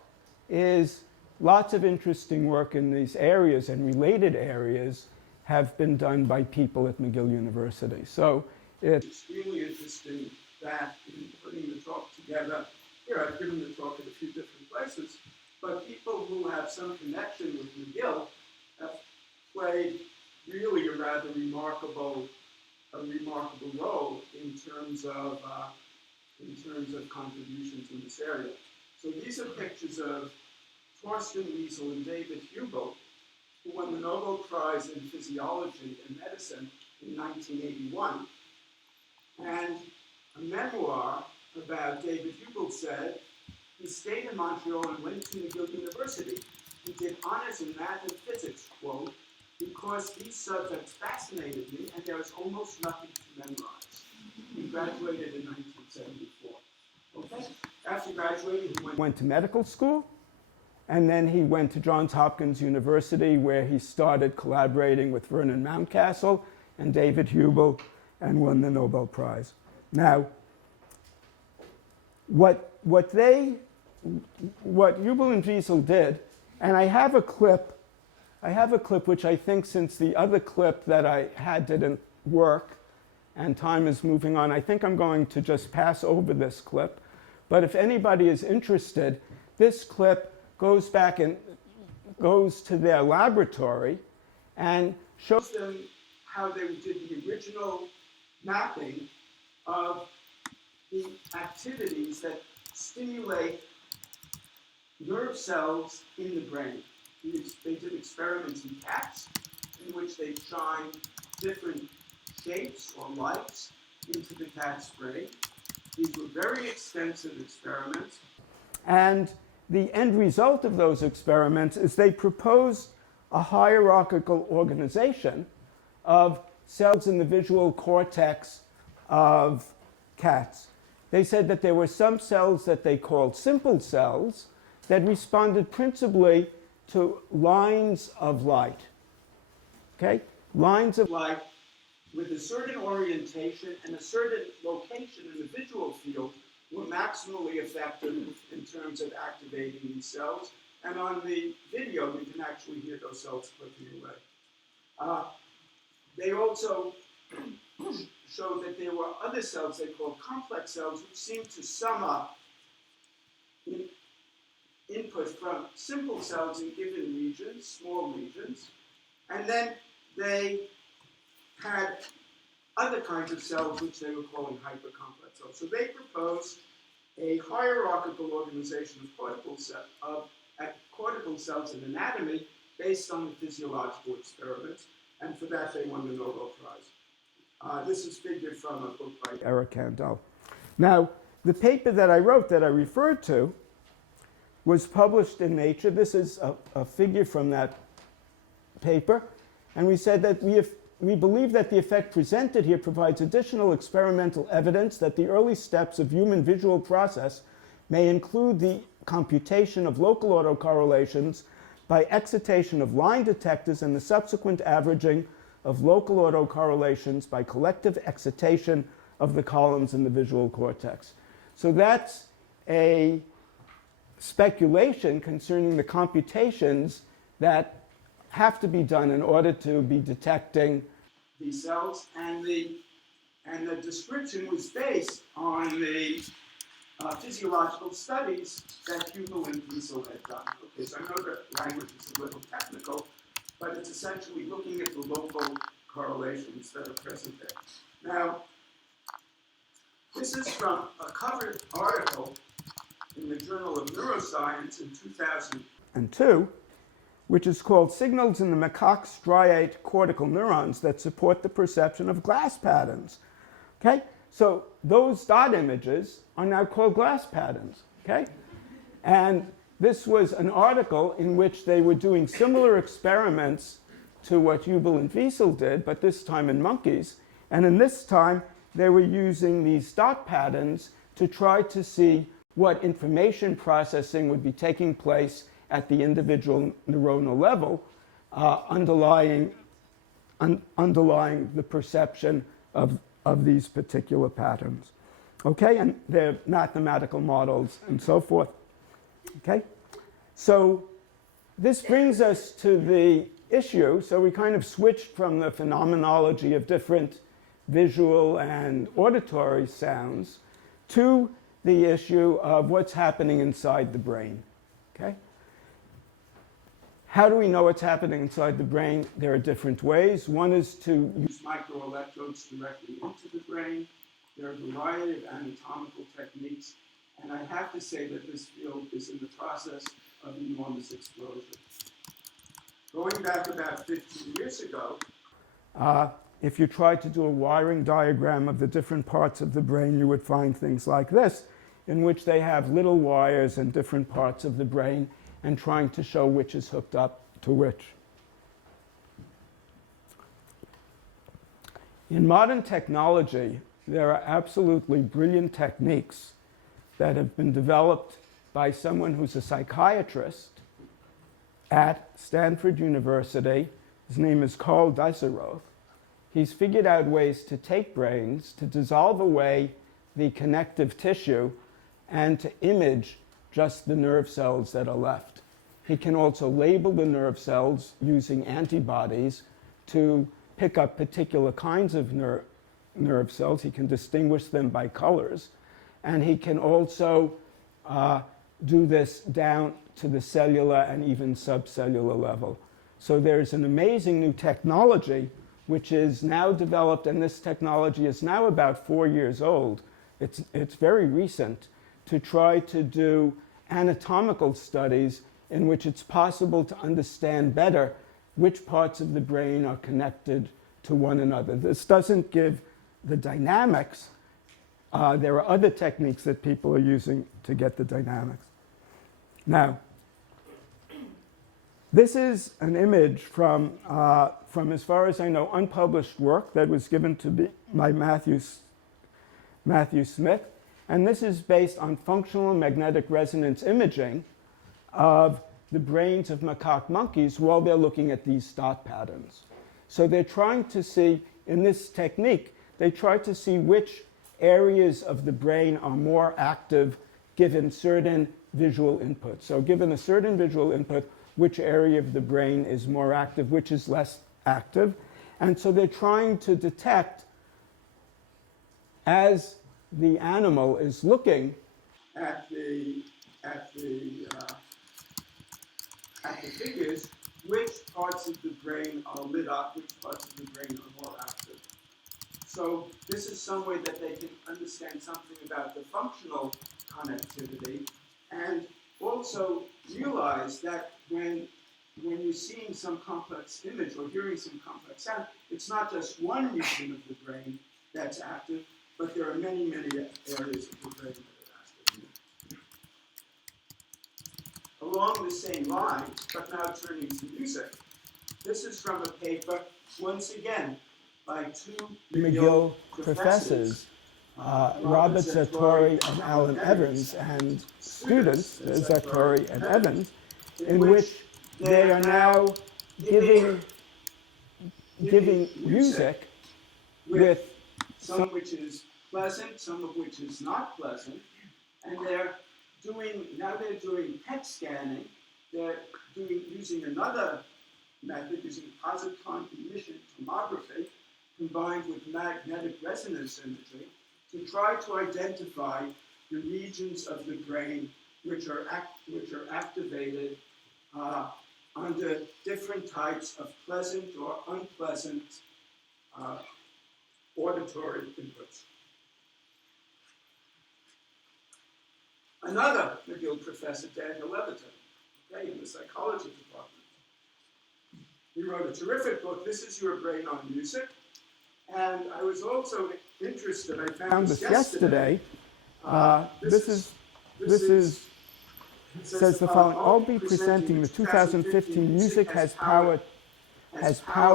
is lots of interesting work in these areas and related areas have been done by people at McGill University. So it's extremely interesting that in putting the talk together, here I've given the talk at a few different places, but people who have some connection with McGill have played really a rather remarkable role in terms of contributions in this area. So these are pictures of Torsten Wiesel and David Hubel, who won the Nobel Prize in Physiology and Medicine in 1981. And a memoir about David Hubel said, he stayed in Montreal and went to McGill University. He did honors in math and physics, quote, because these subjects fascinated me and there was almost nothing to memorize. He graduated in 1974. Okay? After graduating, he went to medical school, and then he went to Johns Hopkins University, where he started collaborating with Vernon Mountcastle and David Hubel and won the Nobel Prize. Now, what Hubel and Wiesel did, and I have a clip which I think, since the other clip that I had didn't work and time is moving on, I think I'm going to just pass over this clip. But if anybody is interested, this clip goes back and goes to their laboratory and shows them how they did the original mapping of the activities that stimulate nerve cells in the brain. They did experiments in cats in which they shine different shapes or lights into the cat's brain. These were very extensive experiments. And the end result of those experiments is they proposed a hierarchical organization of cells in the visual cortex of cats. They said that there were some cells that they called simple cells that responded principally to lines of light. Okay? Lines of light with a certain orientation and a certain location in the visual field were maximally effective in terms of activating these cells. And on the video, you can actually hear those cells clicking away. They also showed that there were other cells they called complex cells, which seemed to sum up input from simple cells in given regions, small regions, and then they had other kinds of cells which they were calling hypercomplex cells. So they proposed a hierarchical organization of cortical cells in anatomy based on the physiological experiments, and for that they won the Nobel Prize. This is figured from a book by Eric Kandel. Now, the paper that I wrote that I referred to was published in Nature. This is a figure from that paper. And we said that we believe that the effect presented here provides additional experimental evidence that the early steps of human visual process may include the computation of local autocorrelations by excitation of line detectors and the subsequent averaging of local autocorrelations by collective excitation of the columns in the visual cortex. So that's a speculation concerning the computations that have to be done in order to be detecting these cells, and the description was based on the physiological studies that Hubel and Wiesel had done. Okay, so I know that language is a little technical, but it's essentially looking at the local correlations that are present there. Now, this is from a cover article in the Journal of Neuroscience in 2002, which is called Signals in the Macaque Striate Cortical Neurons that Support the Perception of Glass Patterns. Okay? So those dot images are now called glass patterns. Okay? And this was an article in which they were doing similar experiments to what Hubel and Wiesel did, but this time in monkeys. And in this time, they were using these dot patterns to try to see what information processing would be taking place at the individual neuronal level, underlying the perception of these particular patterns. Okay, and they're mathematical models and so forth. Okay, so this brings us to the issue. So we kind of switched from the phenomenology of different visual and auditory sounds to the issue of what's happening inside the brain. Okay? How do we know what's happening inside the brain? There are different ways. One is to use microelectrodes directly into the brain. There are a variety of anatomical techniques, and I have to say that this field is in the process of enormous explosion. Going back about 15 years ago, if you tried to do a wiring diagram of the different parts of the brain, you would find things like this, in which they have little wires in different parts of the brain and trying to show which is hooked up to which. In modern technology, there are absolutely brilliant techniques that have been developed by someone who's a psychiatrist at Stanford University. His name is Carl Deisseroth. He's figured out ways to take brains, to dissolve away the connective tissue, and to image just the nerve cells that are left. He can also label the nerve cells using antibodies to pick up particular kinds of nerve cells. He can distinguish them by colors. And he can also do this down to the cellular and even subcellular level. So there's an amazing new technology which is now developed, and this technology is now about 4 years old. It's very recent, to try to do anatomical studies in which it's possible to understand better which parts of the brain are connected to one another. This doesn't give the dynamics. There are other techniques that people are using to get the dynamics. Now, this is an image from, as far as I know, unpublished work that was given to me by Matthew Smith. And this is based on functional magnetic resonance imaging of the brains of macaque monkeys while they're looking at these dot patterns. So they're trying to see, in this technique, they try to see which areas of the brain are more active given certain visual input. So given a certain visual input, which area of the brain is more active, which is less active. And so they're trying to detect, as the animal is looking at the figures, which parts of the brain are lit up, which parts of the brain are more active. So this is some way that they can understand something about the functional connectivity, and also realize that when you're seeing some complex image or hearing some complex sound, it's not just one region of the brain that's active, but there are many, many areas of the brain that are active. Along the same line, but now turning to music, this is from a paper, once again, by two McGill professors, Robert Zatori and Alan Evans, and students, Zatori and Evans, in which they are now giving music with some which is pleasant, some of which is not pleasant, and they're doing PET scanning. They're using another method, using positron emission tomography combined with magnetic resonance imaging to try to identify the regions of the brain which are activated under different types of pleasant or unpleasant auditory inputs. Another McGill professor, Daniel Levitin, in the psychology department. He wrote a terrific book, This Is Your Brain on Music. And I was also interested, I found this yesterday. This says the following: I'll be presenting the 2015 Music Has Power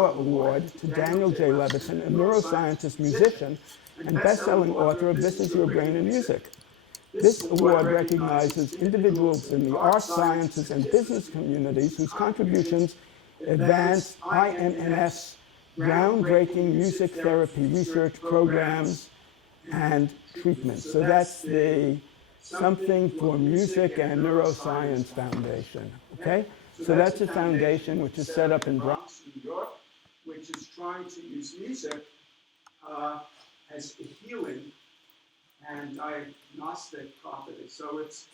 Award to Daniel J. Levitin, a neuroscientist, musician, and best-selling author of This Is Your Brain in Music. This award recognizes individuals in the arts, sciences, and business communities whose contributions advance IMNS groundbreaking music therapy research programs and treatments. So that's the Something for Music and Neuroscience Foundation. Okay? So that's a foundation which is set up in Bronx, New York, which is trying to use music as a healing and diagnostic property. So it's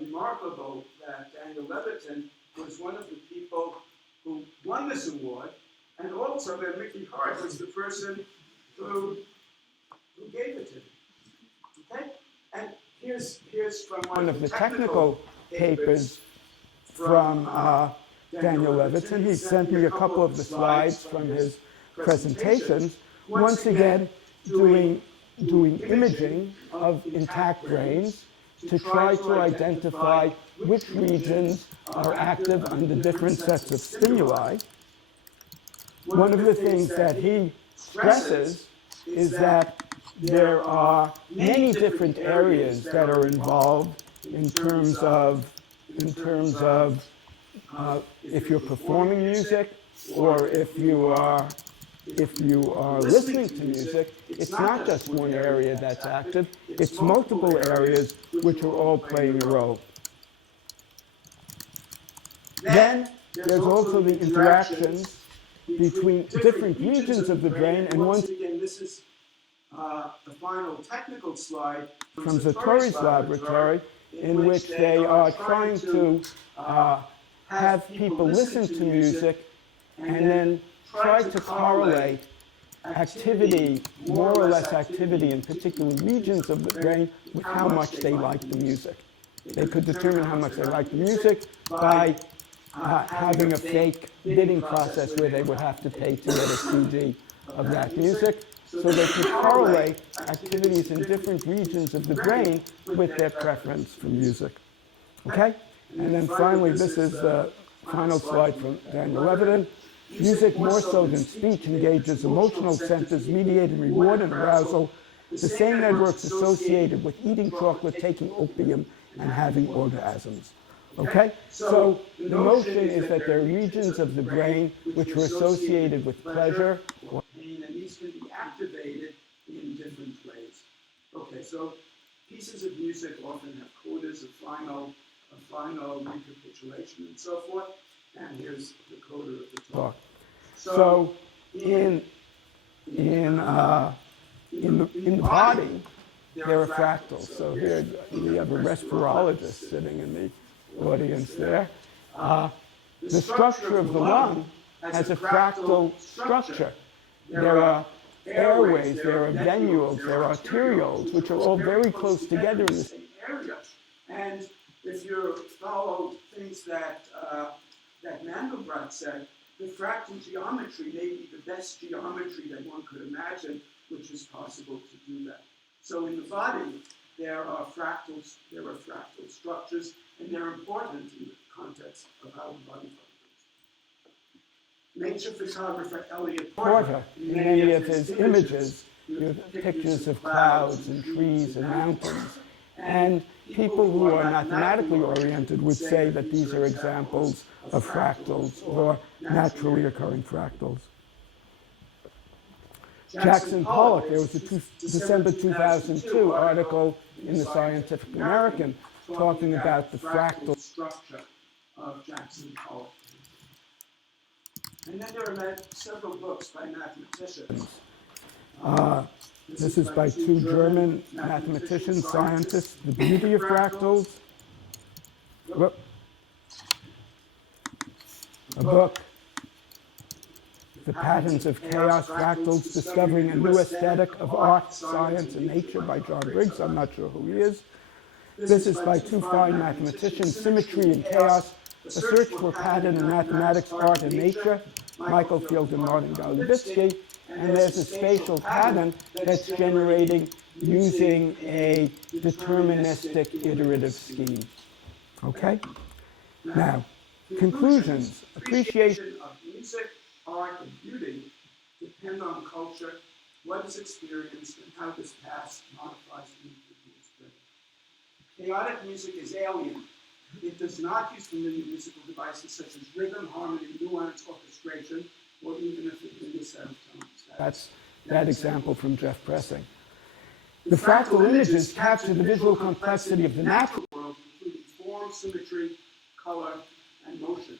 remarkable that Daniel Levitin was one of the people who won this award, and also that Mickey Hart was the person who gave it to him. Okay? And here's from one of the technical papers from Daniel Levitin. He sent me a couple of the slides from his presentations. Once again, doing imaging of intact brains to try to identify which regions are active under different sets of stimuli. One of the things that he stresses is that there are many different areas that are involved in terms of if you're performing music or if you are listening to music. It's not just one area that's active, it's multiple areas which are all playing a role. Then there's also the interactions between different regions of the brain, and once again, this is the final technical slide from Zatori's laboratory, in which they are trying to have people listen to music and then try to correlate activity, more or less activity in particular regions of the brain, with how much they like the music. They could determine how much they like the music by having a fake bidding process where they would have to pay to get a CD of that music. So they could correlate activities in different regions of the brain with their preference for music. Okay? And then finally, this is the final slide from Daniel Levitin. Music, more so than speech, engages emotional centers, mediating reward and arousal, the same networks associated with eating chocolate, taking opium, and having orgasms. Okay? So the notion is that there are regions of the brain which are associated with pleasure or pain, and these can be activated in different ways. Okay, so pieces of music often have codas, a final recapitulation, and so forth. And here's the coda of the talk. So in the body, there are fractals. So here we have a respirologist sitting in the audience there. The structure of the lung has a fractal structure. There are airways, there are venules, there are arterioles, which are all very close together in the same area. And if you follow things that Mandelbrot said, the fractal geometry may be the best geometry that one could imagine, which is possible to do that. So in the body, there are fractal structures, and they're important in the context of how the body functions. Nature photographer Elliot Porter, in many of his images, you have pictures of clouds and trees and mountains. And people who are mathematically oriented would say that these are examples of fractals or naturally occurring fractals. Jackson Pollock, there was a December 2002 article in the Scientific American talking about the fractal structure of Jackson Pollock. And then there are several books by mathematicians. This is by two German mathematicians, scientists, The Beauty of Fractals. A book, The Patterns of Chaos, Fractals, Discovering a New Aesthetic of Art, Science, and Nature by John Briggs. I'm not sure who he is. This is by two fine mathematicians, Symmetry and Chaos, A Search for Pattern in Mathematics, Art, and Nature, Michael Field and Martin Golubitsky. And there's a spatial pattern that's generating using a deterministic iterative scheme. Okay? Now, conclusions. Appreciation of music, art, and beauty depend on culture, what is experienced, and how this past modifies the individual's brain. Chaotic music is alien. It does not use familiar musical devices such as rhythm, harmony, nuance, orchestration, or even if it is a set of tones. That's that example from Jeff Pressing. The fractal images capture the visual complexity of the natural world, including form, symmetry, color, and motion.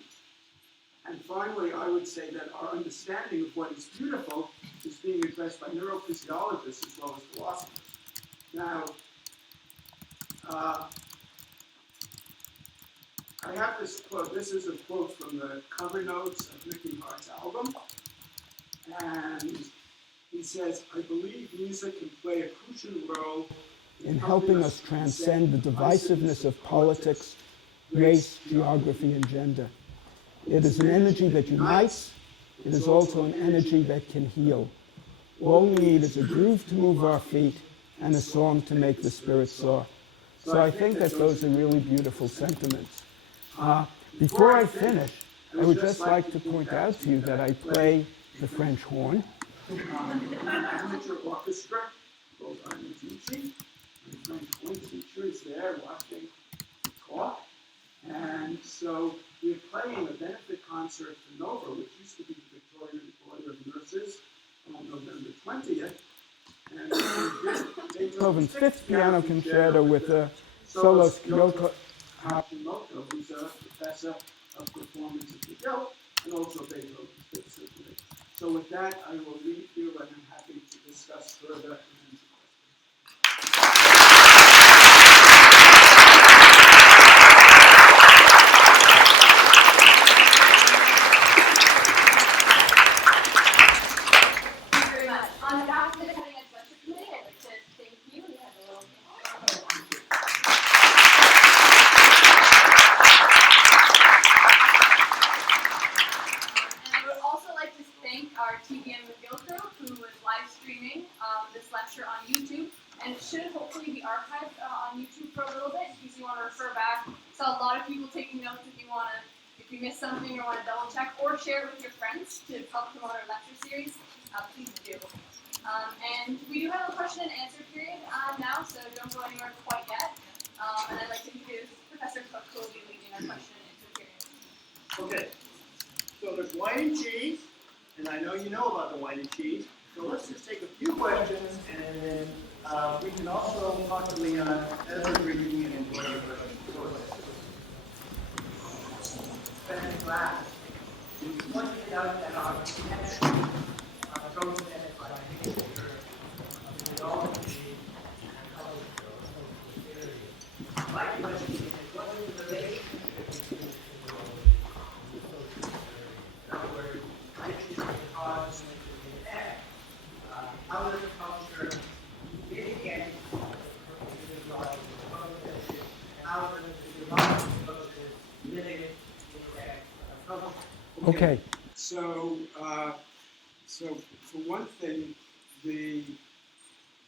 And finally, I would say that our understanding of what is beautiful is being addressed by neurophysiologists as well as philosophers. Now, I have this quote. This is a quote from the cover notes of Mickey Hart's album. And he says, I believe music can play a crucial role in helping us transcend the divisiveness of politics, race, geography, and gender. It is an energy that unites. It is also an energy that can heal. All we need is a groove to move our feet and a song to make the spirit soar. So I think that those are really beautiful sentiments. Before I finish, I would just like to point out to you that I play the French horn. amateur orchestra called Arnautucci. My French horn teacher is there watching the talk. And so we're playing a benefit concert for Nova, which used to be the Victorian Order of Nurses, on November 20th. And Beethoven's Fifth Piano Concerto with the soloist Kyoko Hashimoto, who's a professor of performance at the Guild, and also Beethoven's Fifth Symphony. So with that, I will leave you, and I'm happy to discuss further and answer questions. Thank you very much. On behalf of the Cutting Edge Lecture Committee, I'd like to thank you. We have a little And I would also like to thank our TVM McGill crew, who is live streaming this lecture on YouTube, and it should hopefully be archived on YouTube for a little bit in case you want to refer back. Saw a lot of people taking notes if you missed something or want to double check, or share it with your friends to help promote our lecture series. Please do. And we do have a question and answer period now, so don't go anywhere quite yet. And I'd like to introduce Professor Cook, who will be leading our question and answer period. Okay, so there's wine and cheese, and I know you know about the wine and cheese. So let's just take a few questions, and then we can also talk to Leon as we're reading and enjoy your questions. Second class, we pointed out that our connection, our process by nature, methodology, and culture theory. My question is, what is the relationship between in other words, which is the cause and the effect? How does culture mitigate the process, and how does the process mitigate the effect of culture? Okay. So for one thing, the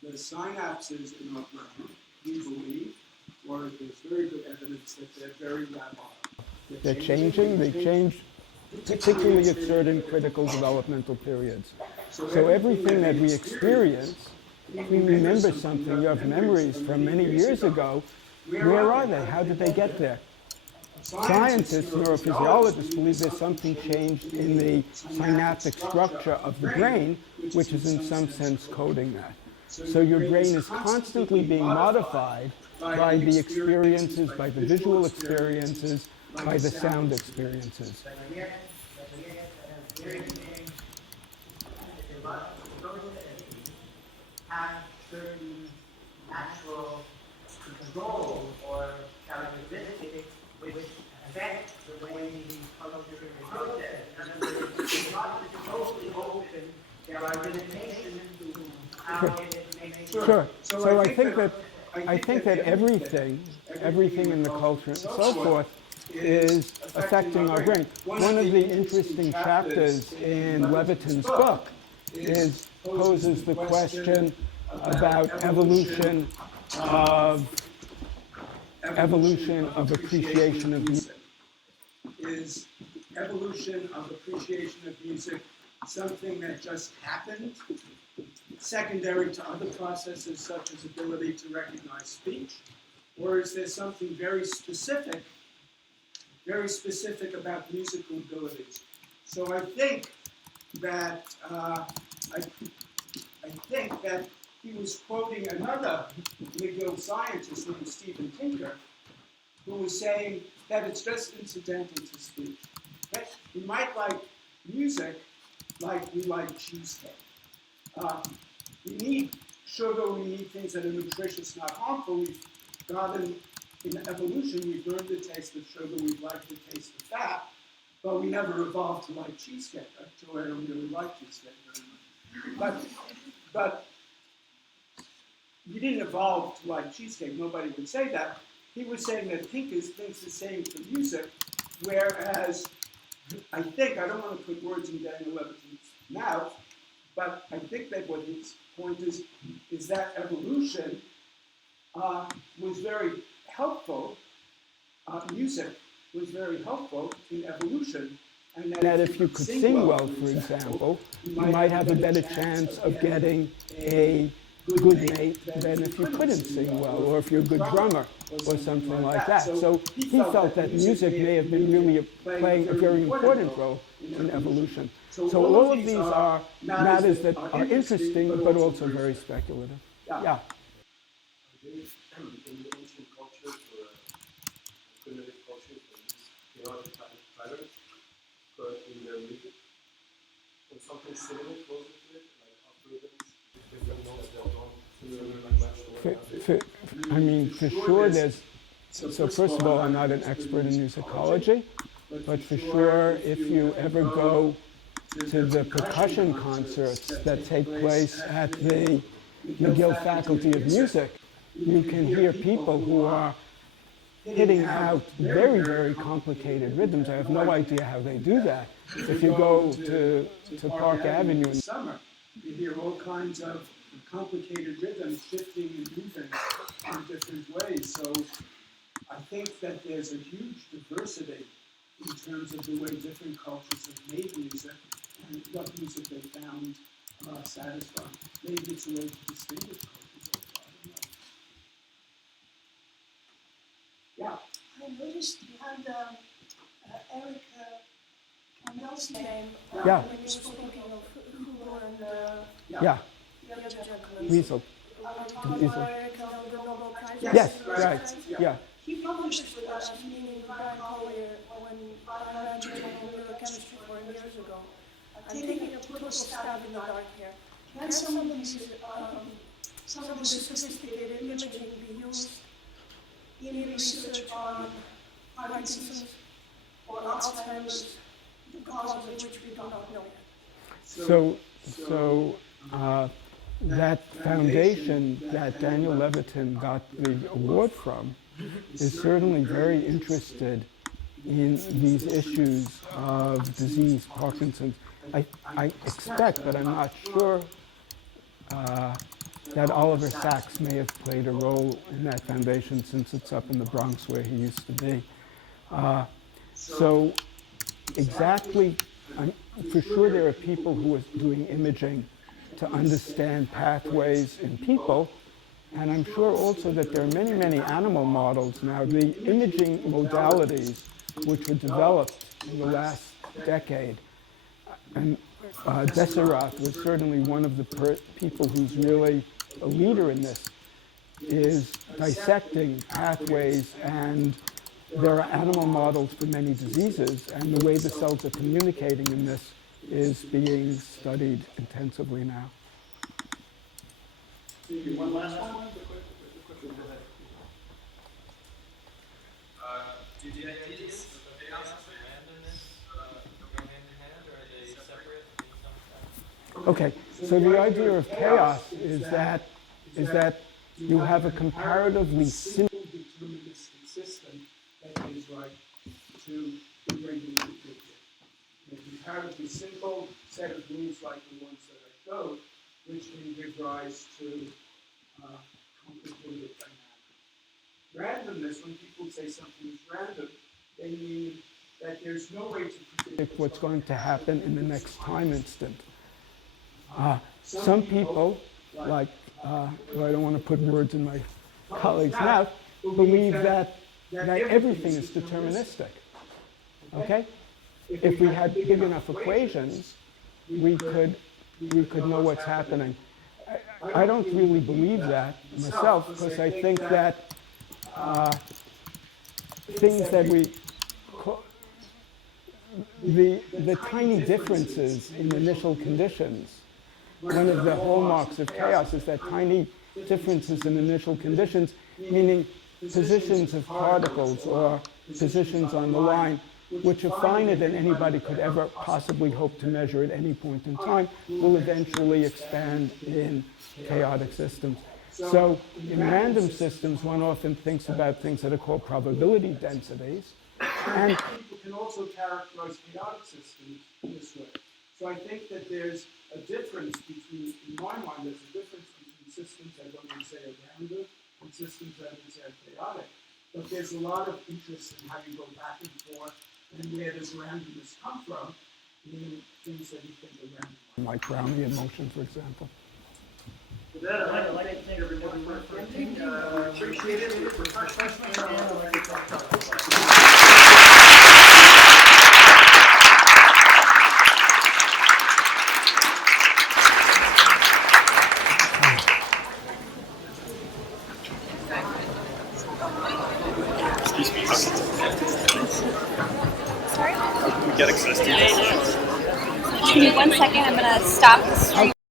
synapses in our brain, we believe, or there's very good evidence that they're very rapid. They're changing. They change particularly at certain critical developmental periods. So everything that we experience, if we remember something, you have memories from many years ago, where are they? How did they get there? Scientists, neurophysiologists, believe there's something changed in the synaptic structure of the brain, which is in some sense coding that. So your brain is constantly being modified by the experiences, by the visual experiences, by the sound experiences. Have certain natural control or characteristics which affect the way the culture is processed. In other words, it's not just totally open, there are limitations to how it makes Sure. So I think that everything in the culture and so forth is affecting our brain. One of the interesting chapters in Levitin's book poses the question about evolution of appreciation of music. Is evolution of appreciation of music something that just happened, secondary to other processes such as ability to recognize speech, or is there something very specific about musical abilities? So I think that he was quoting another McGill scientist named Stephen Tinker, who was saying that it's just incidental to speech. Okay? We might like music like we like cheesecake. We need sugar, we need things that are nutritious, not harmful. We've gotten, in evolution, we've learned the taste of sugar, we've liked the taste of fat, but we never evolved to like cheesecake. Actually, I don't really like cheesecake very much. But we didn't evolve to like cheesecake, nobody would say that. He was saying that Tinker thinks the same for music, whereas I think, I don't want to put words in Daniel Levitin's mouth, but I think that what his point is that evolution was very helpful, music was very helpful in evolution and that if you could sing well, for example, you might have a better chance of getting a good mate than if you couldn't sing well, or if you're a good drummer, or something like that. So he felt that music may have been really playing a very important role in evolution. So all of these are matters that are interesting, but also very speculative. Yeah. In ancient cultures or primitive cultures, they use chaotic patterns in their music. And something similar closer to it, like algorithms, different notes that don't I mean, for sure there's, so first of all, I'm not an expert in musicology, but for sure if you ever go to the percussion concerts that take place at the McGill Faculty of Music, you can hear people who are hitting out very, very complicated rhythms. I have no idea how they do that. If you go to Park Avenue in summer, you hear all kinds of complicated rhythms shifting and moving in different ways. So I think that there's a huge diversity in terms of the way different cultures have made music and what music they found satisfying. Maybe it's a way to distinguish cultures. I don't know. Yeah. I noticed you had Eric Campbell's name Yeah. when you were speaking of Hugo and Yeah. the other gentleman. Weasel. Weasel. Eric Campbell, the Nobel Prize. Yes, right. Yeah. He published with us, meaning Brian Collier, when I ran neurochemistry 4 years ago. I'm taking a total stab in the dark here. Can some of the sophisticated imaging be used in research on Parkinson's or Alzheimer's, the cause of which we do not know yet? So that foundation that Daniel Levitin got the award from is certainly very interested in these issues of disease, Parkinson's. I expect, but I'm not sure, that Oliver Sacks may have played a role in that foundation since it's up in the Bronx where he used to be. So exactly, for sure there are people who are doing imaging to understand pathways in people, and I'm sure also that there are many, many animal models now. The imaging modalities which were developed in the last decade, and Desserrat was certainly one of the people who's really a leader in this, is dissecting pathways, and there are animal models for many diseases, and the way the cells are communicating in this is being studied intensively now. One last one. Do the ideas of chaos and randomness go hand in hand, or are they separate in some sense? Okay, so the idea of chaos is that you have a comparatively simple deterministic system that is like to bring the picture. A comparatively simple set of rules like the ones that I showed, which can give rise to complicated dynamics. Randomness, when people say something is random, they mean that there's no way to predict what's going to happen in the next time instant. Some people, like, I don't want to put words in my colleagues' mouth, believe that everything is deterministic. Okay? If we had big enough equations, we could know what's happening. I don't really believe that myself, because I think that things that we call the tiny differences in initial conditions. One of the hallmarks of chaos is that tiny differences in initial conditions, meaning positions of particles or positions on the line, which are finer than anybody could ever possibly hope to measure at any point in time, will eventually expand in chaotic systems. So in random systems, one often thinks about things that are called probability densities. And people can also characterize chaotic systems in this way. So I think that there's a difference between, in my mind, there's a difference between systems that one would say are random and systems that would say are chaotic. But there's a lot of interest in how you go back and forth and where does randomness come from, meaning things that we think are random. Like Brownian motion, for example. With that, I'd like to thank everyone for attending. Appreciate it. For questions, I'd like to talk about it. Sorry? We get access to this. Give me 1 second, I'm going to stop the stream.